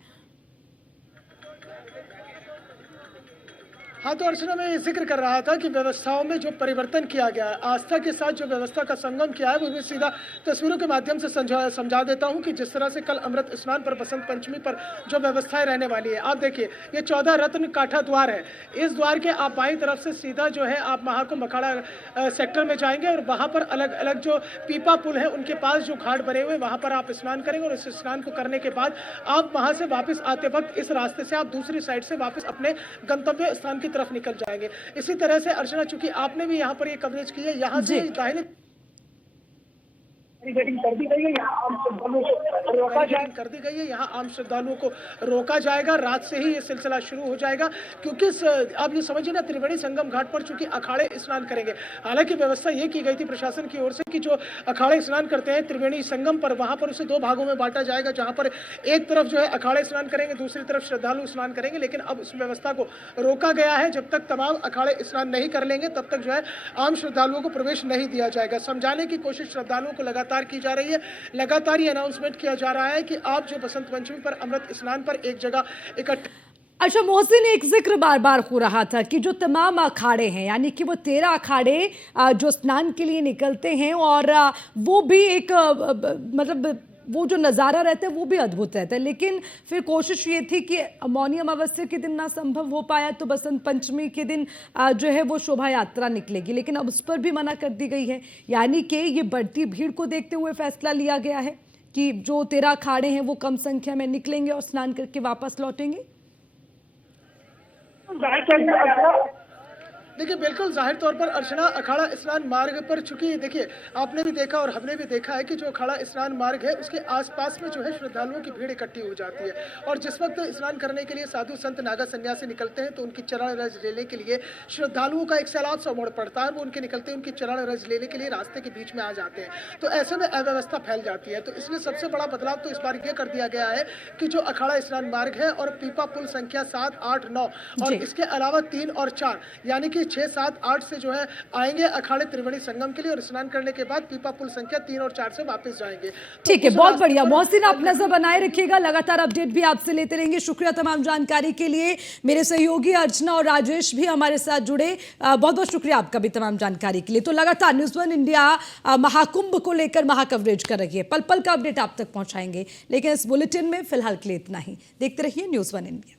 हाँ, तो अर्चना मैं ये जिक्र कर रहा था कि व्यवस्थाओं में जो परिवर्तन किया गया है, आस्था के साथ जो व्यवस्था का संगम किया है, वो मैं सीधा तस्वीरों के माध्यम से समझा देता हूँ कि जिस तरह से कल अमृत स्नान पर, बसंत पंचमी पर जो व्यवस्थाएं रहने वाली है। आप देखिए, ये 14 रत्न काठा द्वार है, इस द्वार के आप बाईं तरफ से सीधा जो है आप महाकुंभ अखाड़ा सेक्टर में जाएंगे और वहाँ पर अलग अलग जो पीपा पुल है उनके पास जो घाट बने हुए, वहाँ पर आप स्नान करेंगे और इस स्नान को करने के बाद आप वहाँ से वापस आते वक्त इस रास्ते से आप दूसरी साइड से वापस अपने गंतव्य स्थान की तरफ निकल जाएंगे। इसी तरह से अर्चना, चूंकि आपने भी यहाँ पर ये कवरेज की है, यहाँ से दाहिने बैरिकेडिंग कर दी गई है, यहाँ आम श्रद्धालुओं को रोका जाएगा। कर दी गई है, यहाँ आम श्रद्धालुओं को रोका जाएगा। रात से ही ये सिलसिला शुरू हो जाएगा, क्योंकि आप ये समझिए ना, त्रिवेणी संगम घाट पर चूंकि अखाड़े स्नान करेंगे, हालांकि व्यवस्था ये की गई थी प्रशासन की ओर से कि जो अखाड़े स्नान करते हैं त्रिवेणी संगम पर, वहां पर उसे 2 भागों में बांटा जाएगा, जहां पर एक तरफ जो है अखाड़े स्नान करेंगे, दूसरी तरफ श्रद्धालु स्नान करेंगे। लेकिन अब उस व्यवस्था को रोका गया है, जब तक तमाम अखाड़े स्नान नहीं कर लेंगे तब तक जो है आम श्रद्धालुओं को प्रवेश नहीं दिया जाएगा। समझाने की कोशिश श्रद्धालुओं को लगातार की जा रही है, लगातार ये अनाउंसमेंट किया जा रहा है कि आप जो बसंत पंचमी पर, अमृत स्नान पर एक जगह इकट्ठे। अच्छा मोहसिन, एक जिक्र बार बार हो रहा था कि जो तमाम अखाड़े हैं, यानी कि वो 13 अखाड़े जो स्नान के लिए निकलते हैं, और वो भी एक मतलब वो जो नज़ारा रहता है वो भी अद्भुत रहता है, लेकिन फिर कोशिश ये थी कि मौनी अमावस्या के दिन ना संभव हो पाया तो बसंत पंचमी के दिन जो है वो शोभा यात्रा निकलेगी, लेकिन अब उस पर भी मना कर दी गई है। यानी कि ये बढ़ती भीड़ को देखते हुए फैसला लिया गया है कि जो 13 अखाड़े हैं वो कम संख्या में निकलेंगे और स्नान करके वापस लौटेंगे। देखिए बिल्कुल जाहिर तौर पर अर्चना, अखाड़ा स्नान मार्ग पर चूंकि देखिए आपने भी देखा और हमने भी देखा है कि जो अखाड़ा स्नान मार्ग है उसके आसपास में जो है श्रद्धालुओं की भीड़ इकट्ठी हो जाती है, और जिस वक्त स्नान करने के लिए साधु संत नागा सन्यासी निकलते हैं तो उनकी चरण रज लेने के लिए श्रद्धालुओं का एक सैलाब सा मोड़ पड़ता है, वो उनके निकलते उनकी चरण रज लेने के लिए रास्ते के बीच में आ जाते हैं, तो ऐसे में अव्यवस्था फैल जाती है। तो इसलिए सबसे बड़ा बदलाव तो इस बार ये कर दिया गया है कि जो अखाड़ा स्नान मार्ग है और पीपा पुल संख्या 7, 8, 9 और इसके अलावा 3 और 4 यानी कि 6, 7, 8 से जो है आएंगे अखाड़े त्रिवेणी संगम के लिए, और स्नान करने के बाद पीपा पुल संख्या 3 और 4 से वापस जाएंगे। ठीक है, बहुत बढ़िया मोहसिन, आप नजर बनाए रखिएगा, लगातार अपडेट भी आपसे लेते रहेंगे। शुक्रिया तमाम जानकारी के लिए। मेरे सहयोगी अर्चना और राजेश भी हमारे साथ जुड़े, बहुत बहुत शुक्रिया आपका भी तमाम जानकारी के लिए। तो लगातार न्यूज़ वन इंडिया महाकुंभ को लेकर महाकवरेज कर रही है, पल पल का अपडेट आप तक पहुंचाएंगे, लेकिन इस बुलेटिन में फिलहाल के लिए इतना ही। देखते रहिए न्यूज़ वन इंडिया।